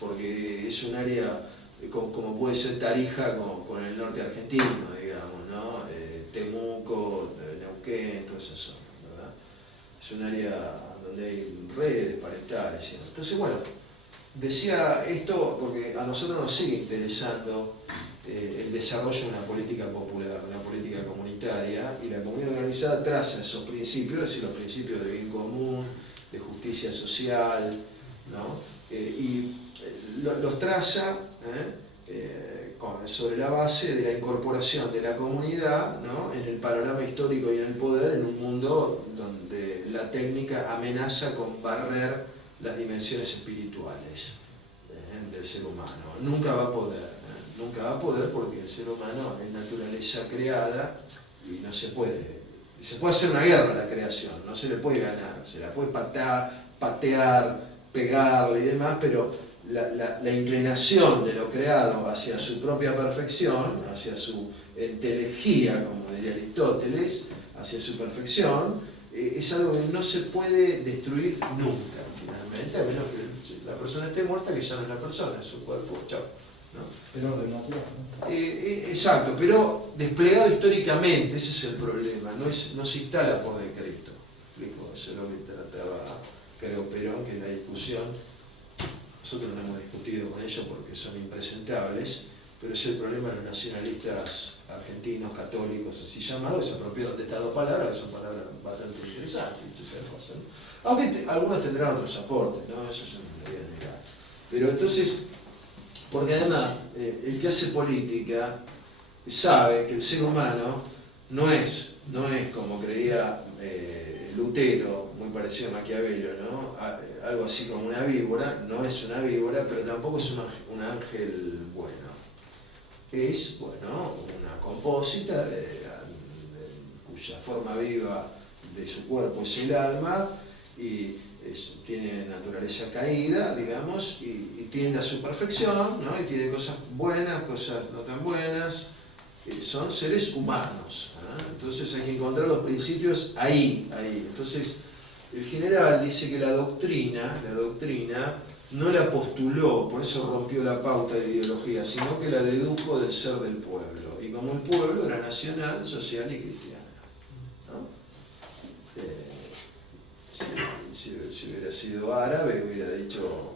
porque es un área como puede ser Tarija con el norte argentino, digamos, ¿no? Temuco, Neuquén, toda esa zona, ¿verdad? Es un área donde hay redes parentales. Entonces, bueno, decía esto porque a nosotros nos sigue interesando el desarrollo de una política popular, una política comunitaria, y la comunidad organizada traza esos principios, es decir, los principios de bien común, de justicia social, ¿no? Y los traza sobre la base de la incorporación de la comunidad, ¿no? En el panorama histórico y en el poder, en un mundo donde la técnica amenaza con barrer las dimensiones espirituales del ser humano. Nunca va a poder porque el ser humano es naturaleza creada y no se puede. Se puede hacer una guerra a la creación, no se le puede ganar, se la puede patear, pegarle y demás, pero la inclinación de lo creado hacia su propia perfección, hacia su entelejía, como diría Aristóteles, hacia su perfección, es algo que no se puede destruir nunca, finalmente, a menos que la persona esté muerta, que ya no es la persona, es su cuerpo, chao. ¿No? Pero orden natural, ¿no? Exacto, pero desplegado históricamente, ese es el problema, no se instala por decreto. ¿Explico? Eso es lo que trataba, creo, Perón, que en la discusión, nosotros no hemos discutido con ellos porque son impresentables, pero es el problema de los nacionalistas argentinos, católicos, así llamados, que se apropiaron de estas dos palabras, que son palabras bastante interesantes, dicho sea de paso, ¿no? Aunque algunos tendrán otros aportes, ¿no? Eso yo no lo voy a negar. Pero entonces, porque además, el que hace política sabe que el ser humano no es como creía Lutero, muy parecido a Maquiavelo, ¿no? Algo así como una víbora, no es una víbora, pero tampoco es un ángel bueno. Es, bueno, una compósita cuya forma viva de su cuerpo es el alma y tiene naturaleza caída, digamos, y tiende a su perfección, ¿no? Y tiene cosas buenas, cosas no tan buenas. Son seres humanos, ¿eh? Entonces hay que encontrar los principios ahí. Entonces el general dice que la doctrina no la postuló, por eso rompió la pauta de la ideología, sino que la dedujo del ser del pueblo. Y como el pueblo era nacional, social y cristiano, ¿no? Si hubiera sido árabe, hubiera dicho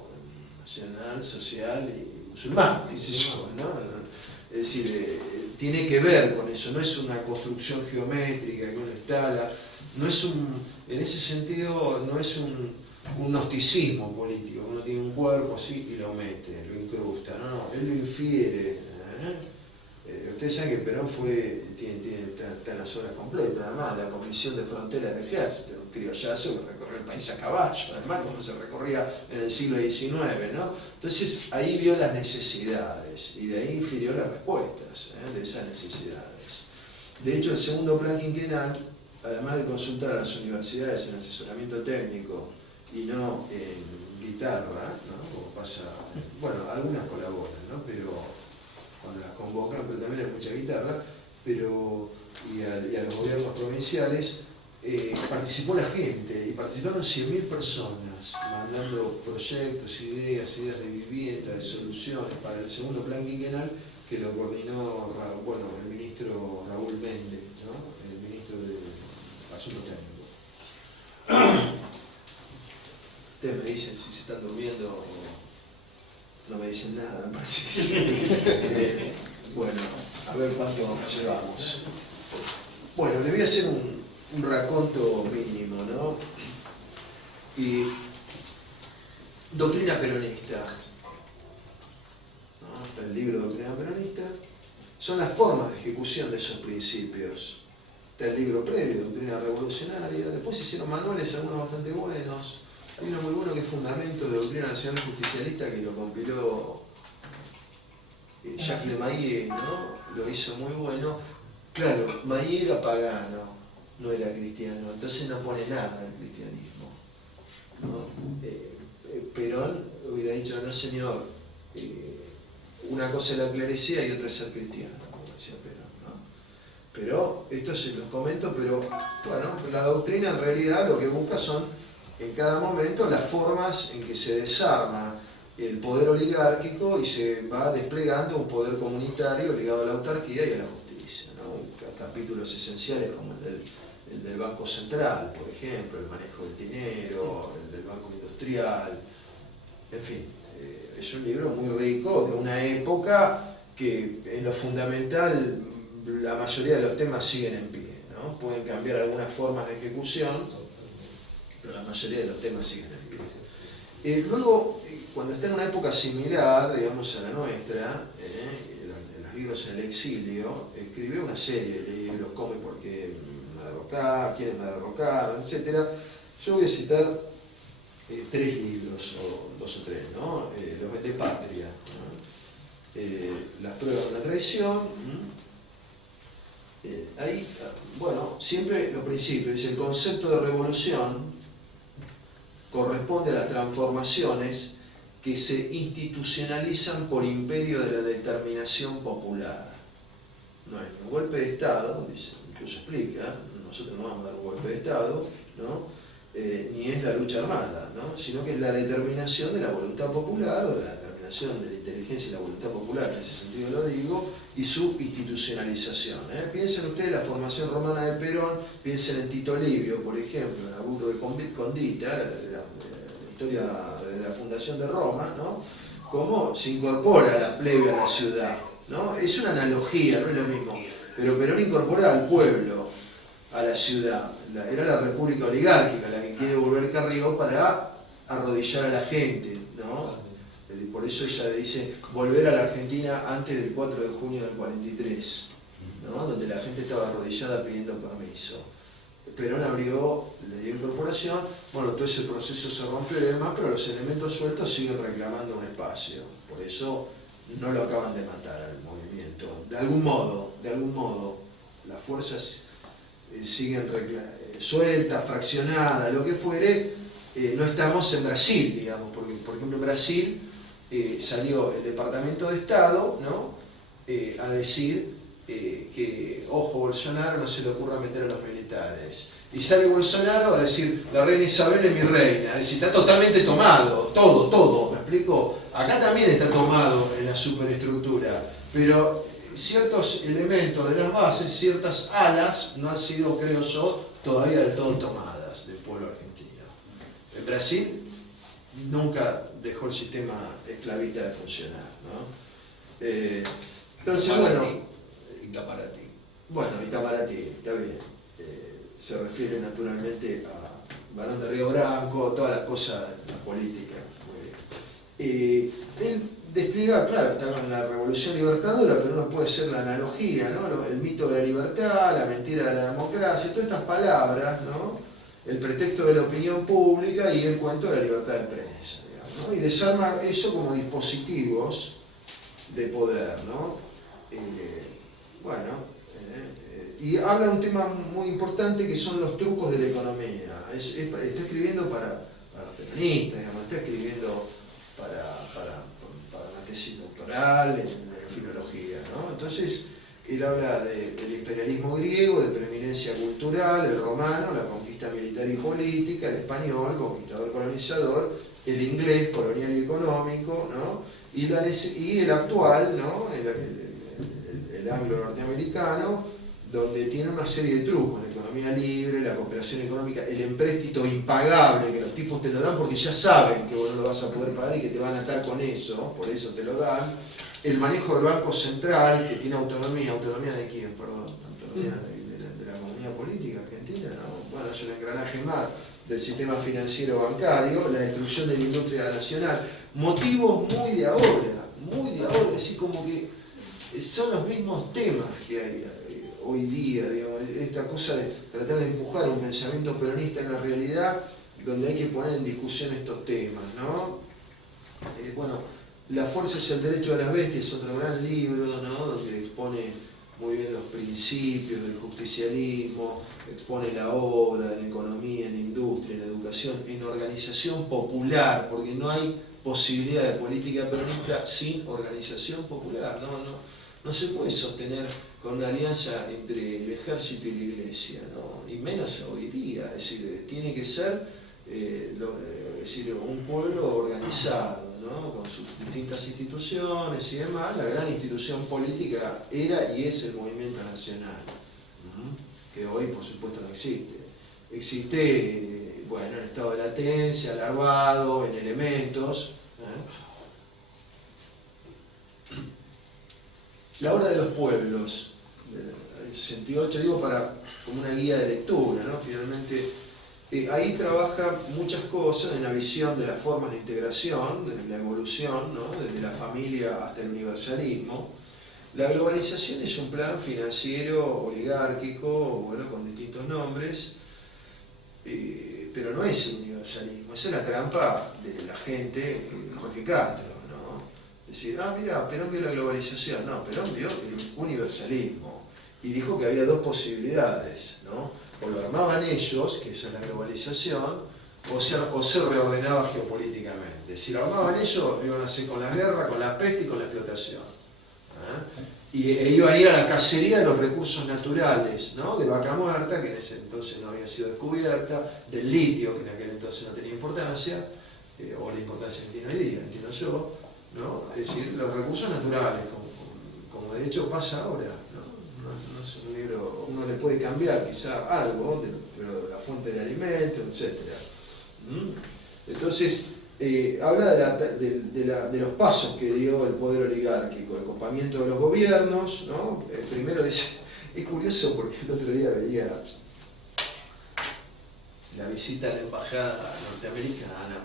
nacional, social y musulmán, qué sé yo, ¿no? Es decir, tiene que ver con eso, no es una construcción geométrica que uno instala, no es en ese sentido no es un gnosticismo político, uno tiene un cuerpo así y lo mete, lo incrusta, no, él lo infiere. Ustedes saben que Perón está en las horas completas, además, la Comisión de Frontera del Ejército, un criollazo que recorrió el país a caballo, además como se recorría en el siglo XIX, ¿no? Entonces ahí vio las necesidades y de ahí infirió las respuestas de esas necesidades. De hecho, el segundo plan quinquenal, además de consultar a las universidades en asesoramiento técnico y no en guitarra, ¿no? Como pasa, bueno, algunas colaboran, ¿no? Pero cuando las convocan, pero también hay mucha guitarra, y a los gobiernos provinciales participó la gente, y participaron 100.000 personas, mandando proyectos, ideas de vivienda, de soluciones para el segundo plan quinquenal, que lo coordinó el ministro Raúl Méndez, ¿no? El ministro de Asuntos Técnicos. Ustedes me dicen si se están durmiendo o no me dicen nada, me parece que sí. Bueno, a ver cuánto llevamos. Bueno, le voy a hacer un raconto mínimo, ¿no? Y doctrina peronista, ¿no? Está el libro Doctrina Peronista. Son las formas de ejecución de esos principios. Está el libro previo, Doctrina Revolucionaria. Después se hicieron manuales, algunos bastante buenos. Hay uno muy bueno que es Fundamento de Doctrina Nacional Justicialista, que lo compiló Jacques de Maillet, ¿no? Lo hizo muy bueno. Claro, Maillet era pagano, no era cristiano, entonces no pone nada del cristianismo, ¿no? Perón hubiera dicho, no señor, una cosa es la clerecía y otra es ser cristiano, como decía Perón, ¿no? Pero, esto se los comento, pero bueno, la doctrina en realidad lo que busca son en cada momento las formas en que se desarma el poder oligárquico y se va desplegando un poder comunitario ligado a la autarquía y a la justicia, ¿no? Capítulos esenciales como el del Banco Central, por ejemplo, el manejo del dinero, el del Banco Industrial, en fin, es un libro muy rico de una época que en lo fundamental la mayoría de los temas siguen en pie, ¿no? Pueden cambiar algunas formas de ejecución, pero la mayoría de los temas siguen en pie. Luego, cuando está en una época similar, digamos, a la nuestra, en los libros en el exilio, escribió una serie de libros, Cómo y por qué me derrocar, quiénes me derrocaron, etc. Yo voy a citar 3 libros, o 2 o 3, ¿no? Los Vendepatria, ¿no? Las pruebas de una traición. Ahí, bueno, siempre los principios. Dice, el concepto de revolución corresponde a las transformaciones que se institucionalizan por imperio de la determinación popular. No hay un golpe de Estado, dice, incluso explica, nosotros no vamos a dar un golpe de Estado, ¿no? Ni es la lucha armada, ¿no? Sino que es la determinación de la voluntad popular, o de la determinación de la inteligencia y la voluntad popular, en ese sentido lo digo, y su institucionalización. Piensen ustedes la formación romana de Perón, piensen en Tito Livio, por ejemplo, en el Burro de Condita, la historia de la fundación de Roma, ¿no? Cómo se incorpora la plebe a la ciudad, ¿no? Es una analogía, no es lo mismo, pero Perón incorpora al pueblo a la ciudad. Era la república oligárquica la que quiere volver Carrió para arrodillar a la gente, ¿no? Por eso ella dice volver a la Argentina antes del 4 de junio del 43, ¿no? Donde la gente estaba arrodillada pidiendo permiso. Perón abrió, le dio incorporación, bueno, todo ese proceso se rompió y demás, pero los elementos sueltos siguen reclamando un espacio. Por eso no lo acaban de matar al movimiento. De algún modo, las fuerzas siguen sueltas, fraccionadas, lo que fuere. No estamos en Brasil, digamos, porque por ejemplo en Brasil salió el Departamento de Estado, ¿no? A decir que, ojo, Bolsonaro no se le ocurra meter a los militares militares. Y sale Bolsonaro a decir, la reina Isabel es mi reina. Es decir, está totalmente tomado, todo, ¿me explico? Acá también está tomado en la superestructura, pero ciertos elementos de las bases, ciertas alas, no han sido, creo yo, todavía del todo tomadas del pueblo argentino. En Brasil nunca dejó el sistema esclavista de funcionar, ¿no? Entonces, bueno... Itamaraty. Bueno, Itamaraty, está bien. Se refiere naturalmente a Barón de Río Branco, todas las cosas de la política. Muy bien. Él despliega, claro, está con la Revolución Libertadora, pero no puede ser la analogía, ¿no? El mito de la libertad, la mentira de la democracia, todas estas palabras, ¿no? El pretexto de la opinión pública y el cuento de la libertad de prensa, digamos, ¿no? Y desarma eso como dispositivos de poder, ¿no? Y habla de un tema muy importante que son los trucos de la economía. Está escribiendo para los peronistas, digamos, está escribiendo para una tesis doctoral en filología, ¿no? Entonces, él habla del imperialismo griego, de preeminencia cultural, el romano, la conquista militar y política, el español, conquistador colonizador, el inglés, colonial y económico, ¿no? Y el actual, ¿no? El anglo norteamericano, donde tiene una serie de trucos, la economía libre, la cooperación económica, el empréstito impagable, que los tipos te lo dan porque ya saben que vos no lo vas a poder pagar y que te van a atar con eso, por eso te lo dan, el manejo del Banco Central, que tiene autonomía de quién, perdón, autonomía de la economía política argentina, ¿no? Bueno, es un engranaje más del sistema financiero bancario, la destrucción de la industria nacional, motivos muy de ahora, así como que son los mismos temas que hay hoy día, digamos, esta cosa de tratar de empujar un pensamiento peronista en la realidad, donde hay que poner en discusión estos temas, ¿no? Bueno, La fuerza es el derecho de las bestias, otro gran libro, ¿no? Donde expone muy bien los principios del justicialismo, expone la obra de la economía, en la industria, en la educación, en organización popular, porque no hay posibilidad de política peronista sin organización popular, no se puede sostener con una alianza entre el ejército y la iglesia, ¿no? Y menos hoy día, es decir, tiene que ser un pueblo organizado, ¿no? Con sus distintas instituciones y demás. La gran institución política era y es el movimiento nacional, que hoy por supuesto no existe. Existe, en estado de latencia, alargado, en elementos. La obra de los pueblos, el 68, digo, como una guía de lectura, ¿no? Finalmente, ahí trabaja muchas cosas en la visión de las formas de integración, de la evolución, ¿no? Desde la familia hasta el universalismo. La globalización es un plan financiero oligárquico, con distintos nombres, pero no es el universalismo, esa es la trampa de la gente, Jorge Castro. Decir, mira, Perón vio la globalización. No, Perón vio el universalismo y dijo que había dos posibilidades, ¿no? O lo armaban ellos, que esa es la globalización, o se reordenaba geopolíticamente. Si lo armaban ellos, lo iban a hacer con las guerras, con la peste y con la explotación. Y iban a ir a la cacería de los recursos naturales, ¿no? De Vaca Muerta, que en ese entonces no había sido descubierta, del litio, que en aquel entonces no tenía importancia, o la importancia que tiene hoy día, entiendo yo, ¿no? Es decir, los recursos naturales, como de hecho pasa ahora, ¿no? No es un libro, uno le puede cambiar quizá algo, pero la fuente de alimentos, etc. Entonces, habla de los pasos que dio el poder oligárquico, el copamiento de los gobiernos, ¿no? Primero dice, es curioso porque el otro día veía la visita a la embajada norteamericana,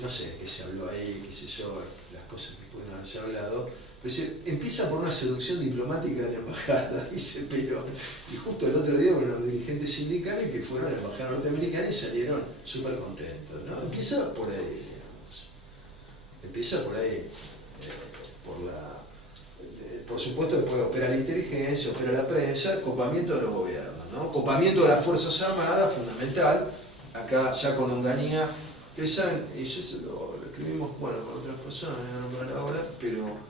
no sé qué se habló ahí, qué sé yo, las cosas que pueden haberse hablado, pero empieza por una seducción diplomática de la embajada, dice Perón, y justo el otro día unos dirigentes sindicales que fueron a la embajada norteamericana y salieron súper contentos, ¿no? Empieza por ahí, digamos. Empieza por ahí, por supuesto después opera la inteligencia, opera la prensa, copamiento de los gobiernos, ¿no? Copamiento de las Fuerzas Armadas, fundamental, acá ya con Onganía. Ustedes saben, y eso lo escribimos con otras personas, no nombrar ahora, pero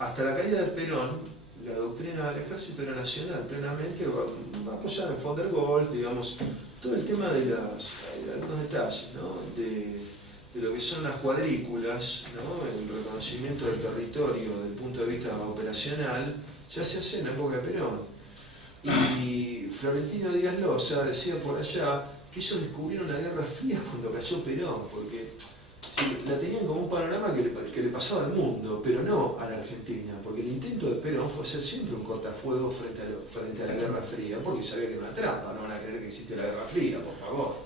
hasta la caída de Perón, la doctrina del Ejército era nacional plenamente, va a apoyar en von der Goltz, digamos, todo el tema de los detalles, ¿no? de lo que son las cuadrículas, ¿no? El reconocimiento del territorio desde el punto de vista operacional, ya se hace en la época de Perón. Y Florentino Díaz Loza decía por allá que ellos descubrieron la Guerra Fría cuando cayó Perón, porque la tenían como un panorama que le pasaba al mundo, pero no a la Argentina, porque el intento de Perón fue hacer siempre un cortafuego frente a la Guerra Fría, porque sabía que era una trampa, no van a creer que existe la Guerra Fría, por favor.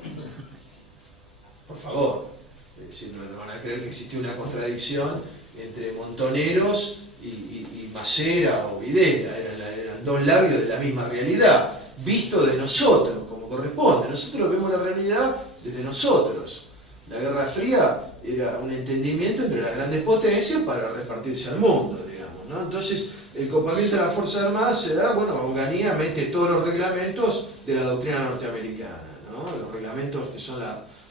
Por favor. Es decir, no van a creer que existía una contradicción entre Montoneros y Macera o Videla, eran dos labios de la misma realidad, visto de nosotros, como corresponde. Nosotros vemos la realidad desde nosotros. La Guerra Fría era un entendimiento entre las grandes potencias para repartirse al mundo, digamos, ¿no? Entonces, el copamiento de las Fuerzas Armadas se da, bueno, Onganía mete todos los reglamentos de la doctrina norteamericana, ¿no? Los reglamentos que son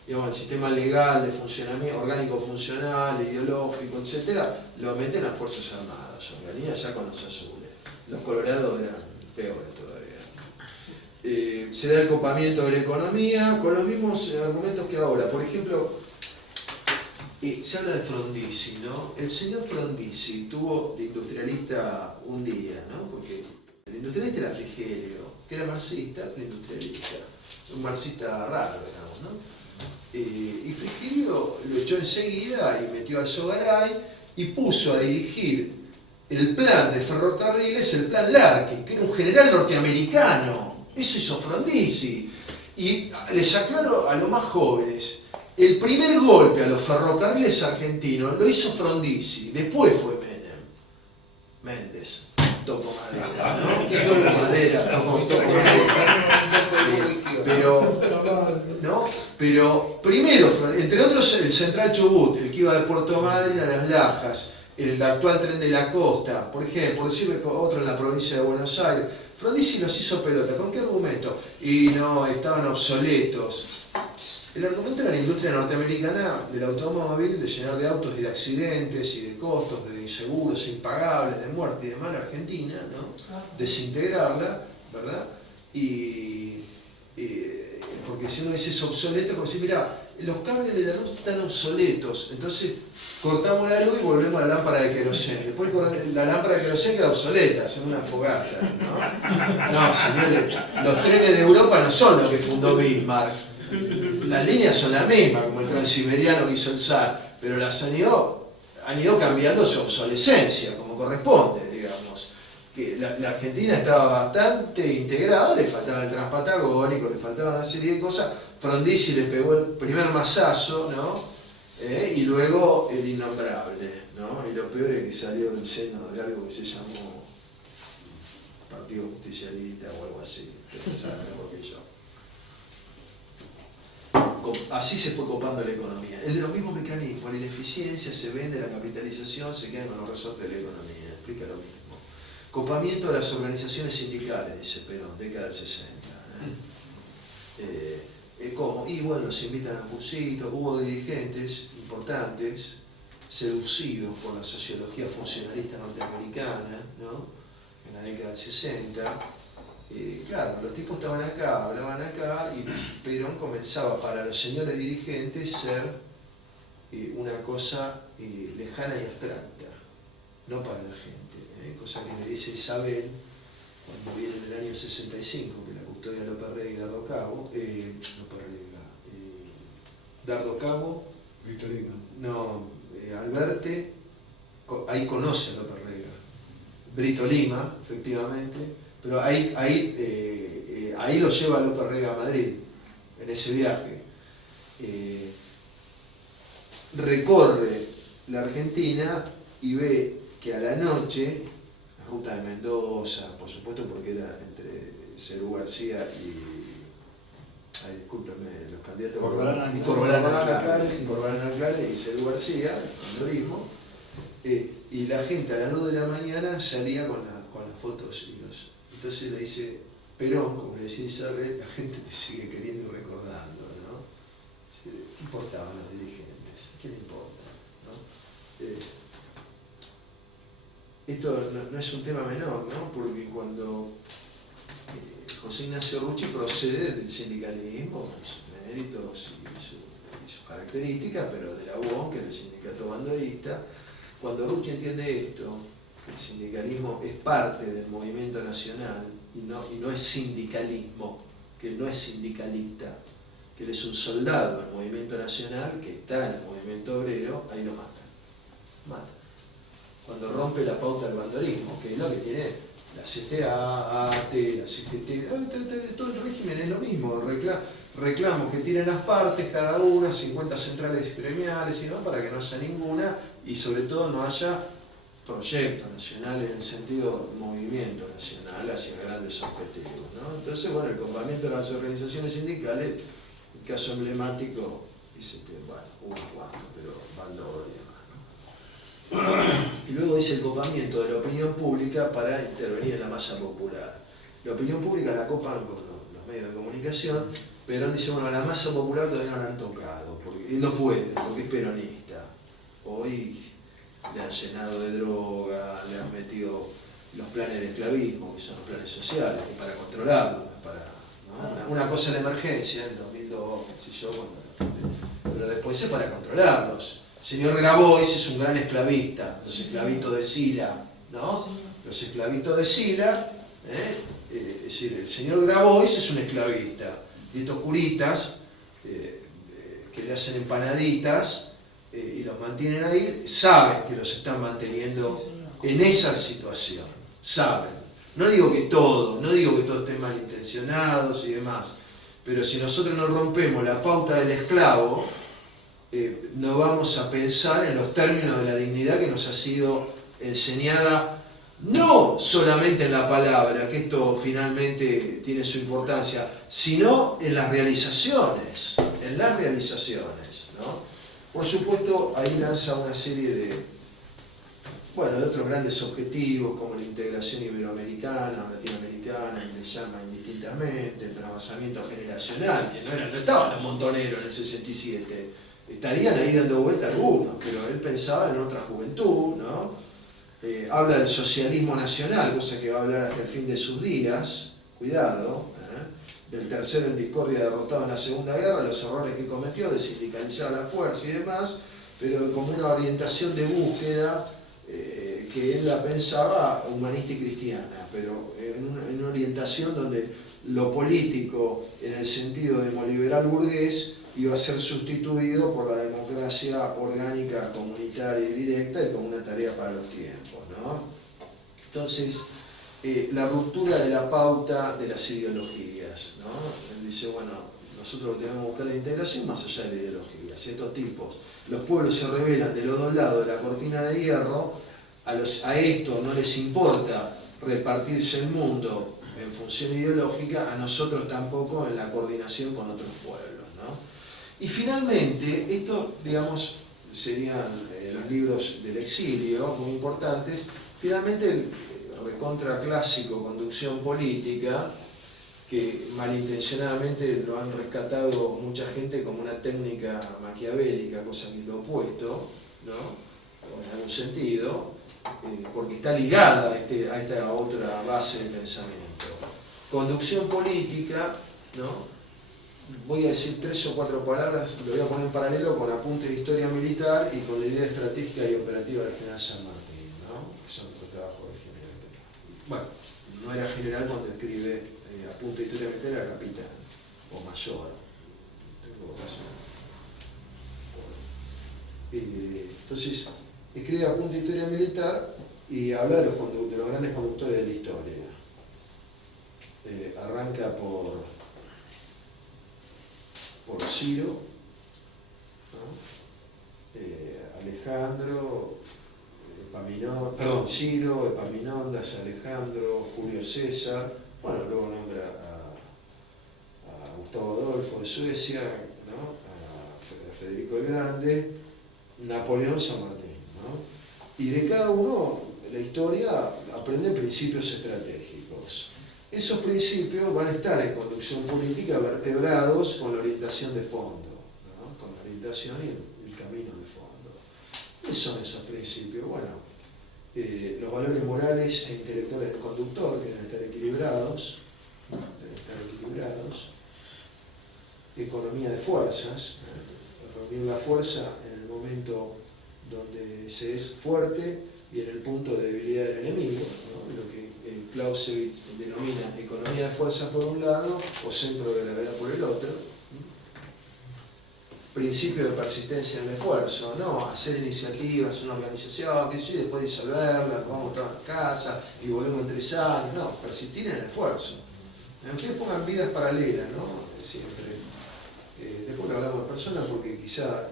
digamos, el sistema legal de funcionamiento, orgánico funcional, ideológico, etcétera, lo meten las Fuerzas Armadas. Onganía ya con los azules. Los colorados eran peores todavía. Se da el copamiento de la economía con los mismos argumentos que ahora. Por ejemplo, se habla de Frondizi, ¿no? El señor Frondizi tuvo de industrialista un día, ¿no? Porque el industrialista era Frigerio, que era marxista, pero industrialista. Un marxista raro, digamos, ¿no? Y Frigerio lo echó enseguida y metió al Sogaray y puso a dirigir el plan de ferrocarriles, el plan Larkin, que era un general norteamericano. Eso hizo Frondizi. Y les aclaro a los más jóvenes, el primer golpe a los ferrocarriles argentinos lo hizo Frondizi, después fue Méndez. Tocó madera, ¿no? Tocó madera, tocó madera. Pero primero, entre otros, el Central Chubut, el que iba de Puerto Madryn a Las Lajas, el actual tren de la costa, por ejemplo, por decirle otro en la provincia de Buenos Aires. Frondizi los hizo pelota. ¿Con qué argumento? Y no, estaban obsoletos. El argumento era la industria norteamericana del automóvil, de llenar de autos y de accidentes y de costos, de inseguros impagables, de muerte y demás la Argentina, ¿no? Desintegrarla, ¿verdad? Porque si uno dice es obsoleto, es como decir, mira, los cables de la luz están obsoletos, entonces cortamos la luz y volvemos a la lámpara de queroseno. Después la lámpara de queroseno queda obsoleta, hacemos una fogata, ¿no? No, señores, los trenes de Europa no son los que fundó Bismarck. Las líneas son las mismas, como el transiberiano que hizo el zar, pero las han ido cambiando su obsolescencia, como corresponde, digamos. Que la Argentina estaba bastante integrada, le faltaba el transpatagónico, le faltaba una serie de cosas. Frondizi le pegó el primer mazazo, ¿no? Y luego el innombrable, ¿no? Y lo peor es que salió del seno de algo que se llamó Partido Justicialista o algo así, que sabe mejor que yo. Así se fue copando la economía. Los mismos mecanismos, la ineficiencia se vende, la capitalización se queda con los resortes de la economía. Explica lo mismo. Copamiento de las organizaciones sindicales, dice Perón, década del 60. ¿Cómo? Y bueno, los invitan a cursitos, hubo dirigentes importantes, seducidos por la sociología funcionalista norteamericana, ¿no? En la década del 60. Claro, los tipos estaban acá, hablaban acá, y Perón comenzaba para los señores dirigentes ser una cosa lejana y abstracta, no para la gente, cosa que me dice Isabel cuando viene en el año 65, que la custodia López Rega y Dardo Cabo, Dardo Cabo, Victorino. no, Alberte, ahí conoce a López Rega, Brito Lima, efectivamente. Pero ahí lo lleva López Rega a Madrid, en ese viaje. Recorre la Argentina y ve que a la noche, la ruta de Mendoza, por supuesto porque era entre Cerú García y... Ay, discúlpenme, los candidatos... Corbalán Aclares y Cerú García, el turismo. Y la gente a las 2 de la mañana salía con las fotos y los... Entonces le dice Perón, como le decía Isabel, la gente te sigue queriendo y recordando, ¿no? ¿Qué importaban los dirigentes? ¿Qué le importa? ¿No? esto no es un tema menor, ¿no? Porque cuando José Ignacio Rucci procede del sindicalismo, con sus méritos y sus características, pero de la UON, que es el sindicato bandolista, cuando Rucci entiende esto, que el sindicalismo es parte del movimiento nacional y no es sindicalismo, que él no es sindicalista, que él es un soldado del movimiento nacional, que está en el movimiento obrero, ahí lo mata. Cuando rompe la pauta del bandolismo, que es lo que tiene la CTA, AT, la CGT, todo el régimen es lo mismo, reclamos que tienen las partes, cada una, 50 centrales gremiales, y no, para que no haya ninguna, y sobre todo no haya proyecto nacional en el sentido movimiento nacional hacia grandes objetivos, ¿no? Entonces, bueno, el copamiento de las organizaciones sindicales, el caso emblemático, dice que, bueno, unos cuantos, pero Baldor y demás, ¿no? Y luego dice el copamiento de la opinión pública para intervenir en la masa popular. La opinión pública la copan con los medios de comunicación, pero dice, bueno, la masa popular todavía no la han tocado, y no puede, porque es peronista. Hoy le han llenado de droga, le han metido los planes de esclavismo, que son los planes sociales, que para controlarlo, ¿no? Una cosa en la emergencia, en 2002, qué sé yo, pero después es para controlarlos. El señor Grabois es un gran esclavista, los esclavitos de Sila, ¿no? Los esclavitos de Sila, es decir, el señor Grabois es un esclavista, y estos curitas que le hacen empanaditas, y los mantienen ahí, saben que los están manteniendo en esa situación, saben. No digo que todos estén malintencionados y demás, pero si nosotros no rompemos la pauta del esclavo, no vamos a pensar en los términos de la dignidad que nos ha sido enseñada, no solamente en la palabra, que esto finalmente tiene su importancia, sino en las realizaciones, ¿no? Por supuesto, ahí lanza una serie de otros grandes objetivos, como la integración iberoamericana o latinoamericana, y le llama indistintamente, el trasvasamiento generacional, que no estaban los montoneros en el 67, estarían ahí dando vuelta algunos, pero él pensaba en otra juventud, ¿no? Habla del socialismo nacional, cosa que va a hablar hasta el fin de sus días, cuidado, del tercero en discordia derrotado en la Segunda Guerra, los errores que cometió, de sindicalizar la fuerza y demás, pero como una orientación de búsqueda que él la pensaba humanista y cristiana, pero en una orientación donde lo político, en el sentido demoliberal burgués, iba a ser sustituido por la democracia orgánica, comunitaria y directa, y como una tarea para los tiempos, ¿no? Entonces, la ruptura de la pauta de las ideologías, ¿no? Él dice, bueno, nosotros tenemos que buscar la integración más allá de la ideología. Si estos tipos, los pueblos se rebelan de los dos lados de la cortina de hierro, a esto no les importa repartirse el mundo en función ideológica, a nosotros tampoco en la coordinación con otros pueblos, ¿no? Y finalmente, esto, digamos, serían los libros del exilio, muy importantes. Finalmente, el recontra clásico Conducción Política, que malintencionadamente lo han rescatado mucha gente como una técnica maquiavélica, cosa que es lo opuesto, ¿no? En algún sentido, porque está ligada a esta otra base del pensamiento. Conducción política, ¿no? Voy a decir 3 o 4 palabras, lo voy a poner en paralelo con Apuntes de Historia Militar y con la idea estratégica y operativa del general San Martín, ¿no? Que son otros trabajos del general. Bueno, no era general cuando escribe Apuntes de Historia Militar, era capitán o mayor. Tengo razón. Entonces, escribe Apuntes de Historia Militar y habla de los grandes conductores de la historia. Arranca por Ciro, ¿no? Alejandro, Ciro, Epaminondas, Alejandro, Julio César, bueno, luego nombra a Gustavo Adolfo de Suecia, ¿no? A Federico el Grande, Napoleón, San Martín, ¿no? Y de cada uno, la historia aprende principios estratégicos. Esos principios van a estar en conducción política vertebrados con la orientación de fondo, ¿no? Con la orientación y el camino de fondo. ¿Qué son esos principios? Bueno, los valores morales e intelectuales del conductor, que deben estar equilibrados, economía de fuerzas, reunir la fuerza en el momento donde se es fuerte y en el punto de debilidad del enemigo, ¿no? Lo que Clausewitz denomina economía de fuerzas por un lado o centro de gravedad por el otro. Principio de persistencia en el esfuerzo, no hacer iniciativas, una organización, que sí, después disolverla, nos vamos a todas las casas y volvemos en 3 años, no, persistir en el esfuerzo. Ustedes pongan vidas paralelas, ¿no? Siempre. Después lo hablamos de personas porque quizá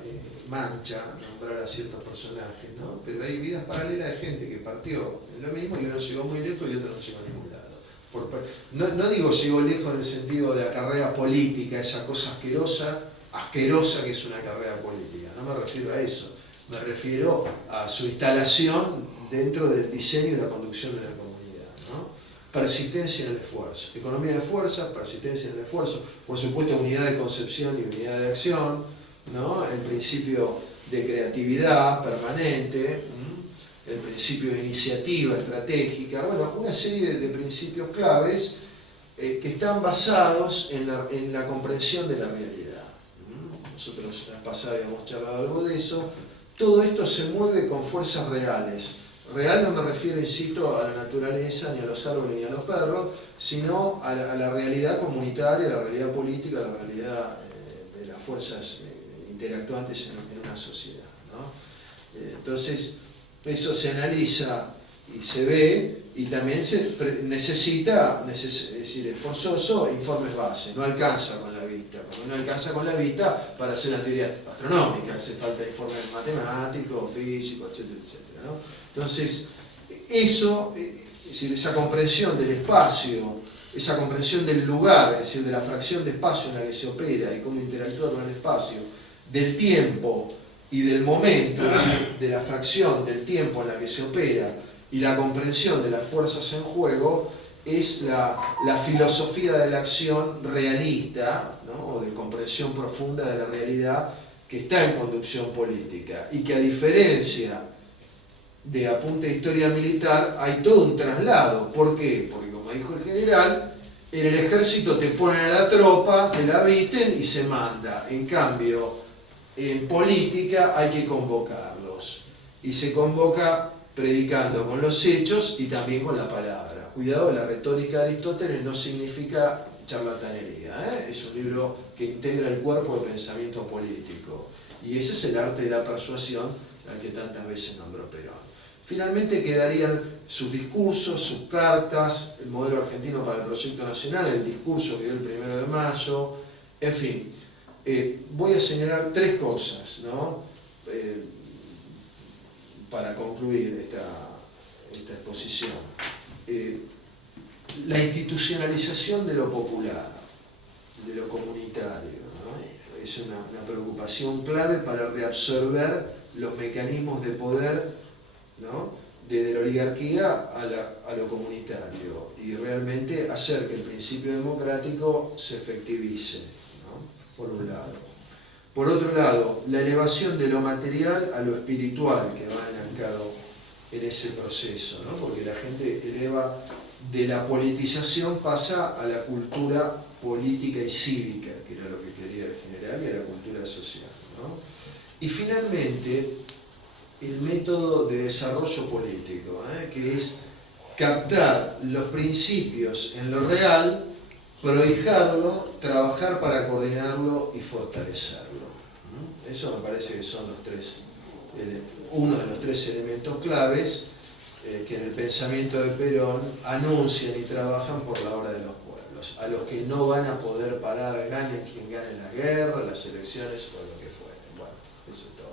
mancha nombrar a ciertos personajes, ¿no? Pero hay vidas paralelas de gente que partió en lo mismo y uno llegó muy lejos y otro no llegó a ningún lado. No digo llegó lejos en el sentido de la carrera política, esa cosa asquerosa que es una carrera política, no me refiero a eso, me refiero a su instalación dentro del diseño y la conducción de la comunidad, ¿no? Persistencia en el esfuerzo, economía de fuerza, persistencia en el esfuerzo, por supuesto unidad de concepción y unidad de acción, ¿no? El principio de creatividad permanente, el principio de iniciativa estratégica, bueno, una serie de principios claves que están basados en la comprensión de la realidad. Nosotros en la pasada habíamos charlado algo de eso. Todo esto se mueve con fuerzas reales. Real no me refiero, insisto, a la naturaleza, ni a los árboles, ni a los perros, sino a la realidad comunitaria, a la realidad política, a la realidad de las fuerzas interactuantes en una sociedad, ¿no? Entonces, eso se analiza y se ve, y también se necesita, es decir, es forzoso, informes base, no alcanza con la vista, porque no alcanza con la vista para hacer una teoría astronómica, hace falta informes matemáticos, físicos, etcétera, etcétera, ¿no? Entonces, eso, es decir, esa comprensión del espacio, esa comprensión del lugar, es decir, de la fracción de espacio en la que se opera y cómo interactúa con el espacio, del tiempo y del momento, es decir, de la fracción del tiempo en la que se opera y la comprensión de las fuerzas en juego, es la filosofía de la acción realista, ¿no? O de comprensión profunda de la realidad que está en conducción política y que, a diferencia de apunte de historia militar, hay todo un traslado. ¿Por qué? Porque, como dijo el general, en el ejército te ponen a la tropa, te la visten y se manda. En cambio, en política hay que convocarlos. Y se convoca predicando con los hechos y también con la palabra. Cuidado, la retórica de Aristóteles no significa charlatanería, ¿eh? Es un libro que integra el cuerpo del pensamiento político. Y ese es el arte de la persuasión al que tantas veces nombró Perón. Finalmente quedarían sus discursos, sus cartas, el modelo argentino para el proyecto nacional, el discurso que dio el 1 de mayo, en fin. Voy a señalar 3 cosas, ¿no? Para concluir esta exposición. La institucionalización de lo popular, de lo comunitario, ¿no? Es una preocupación clave para reabsorber los mecanismos de poder, ¿no? Desde la oligarquía a lo comunitario y realmente hacer que el principio democrático se efectivice, ¿no? Por un lado. Por otro lado, la elevación de lo material a lo espiritual que va enancado en ese proceso, ¿no? Porque la gente eleva de la politización, pasa a la cultura política y cívica, que era lo que quería el general, y a la cultura social, ¿no? Y finalmente, el método de desarrollo político, que es captar los principios en lo real, prohijarlo, trabajar para coordinarlo y fortalecerlo. Eso me parece que son uno de los 3 elementos claves que en el pensamiento de Perón anuncian y trabajan por la obra de los pueblos, a los que no van a poder parar, gane quien gane la guerra, las elecciones o lo que fuere. Bueno, eso es todo.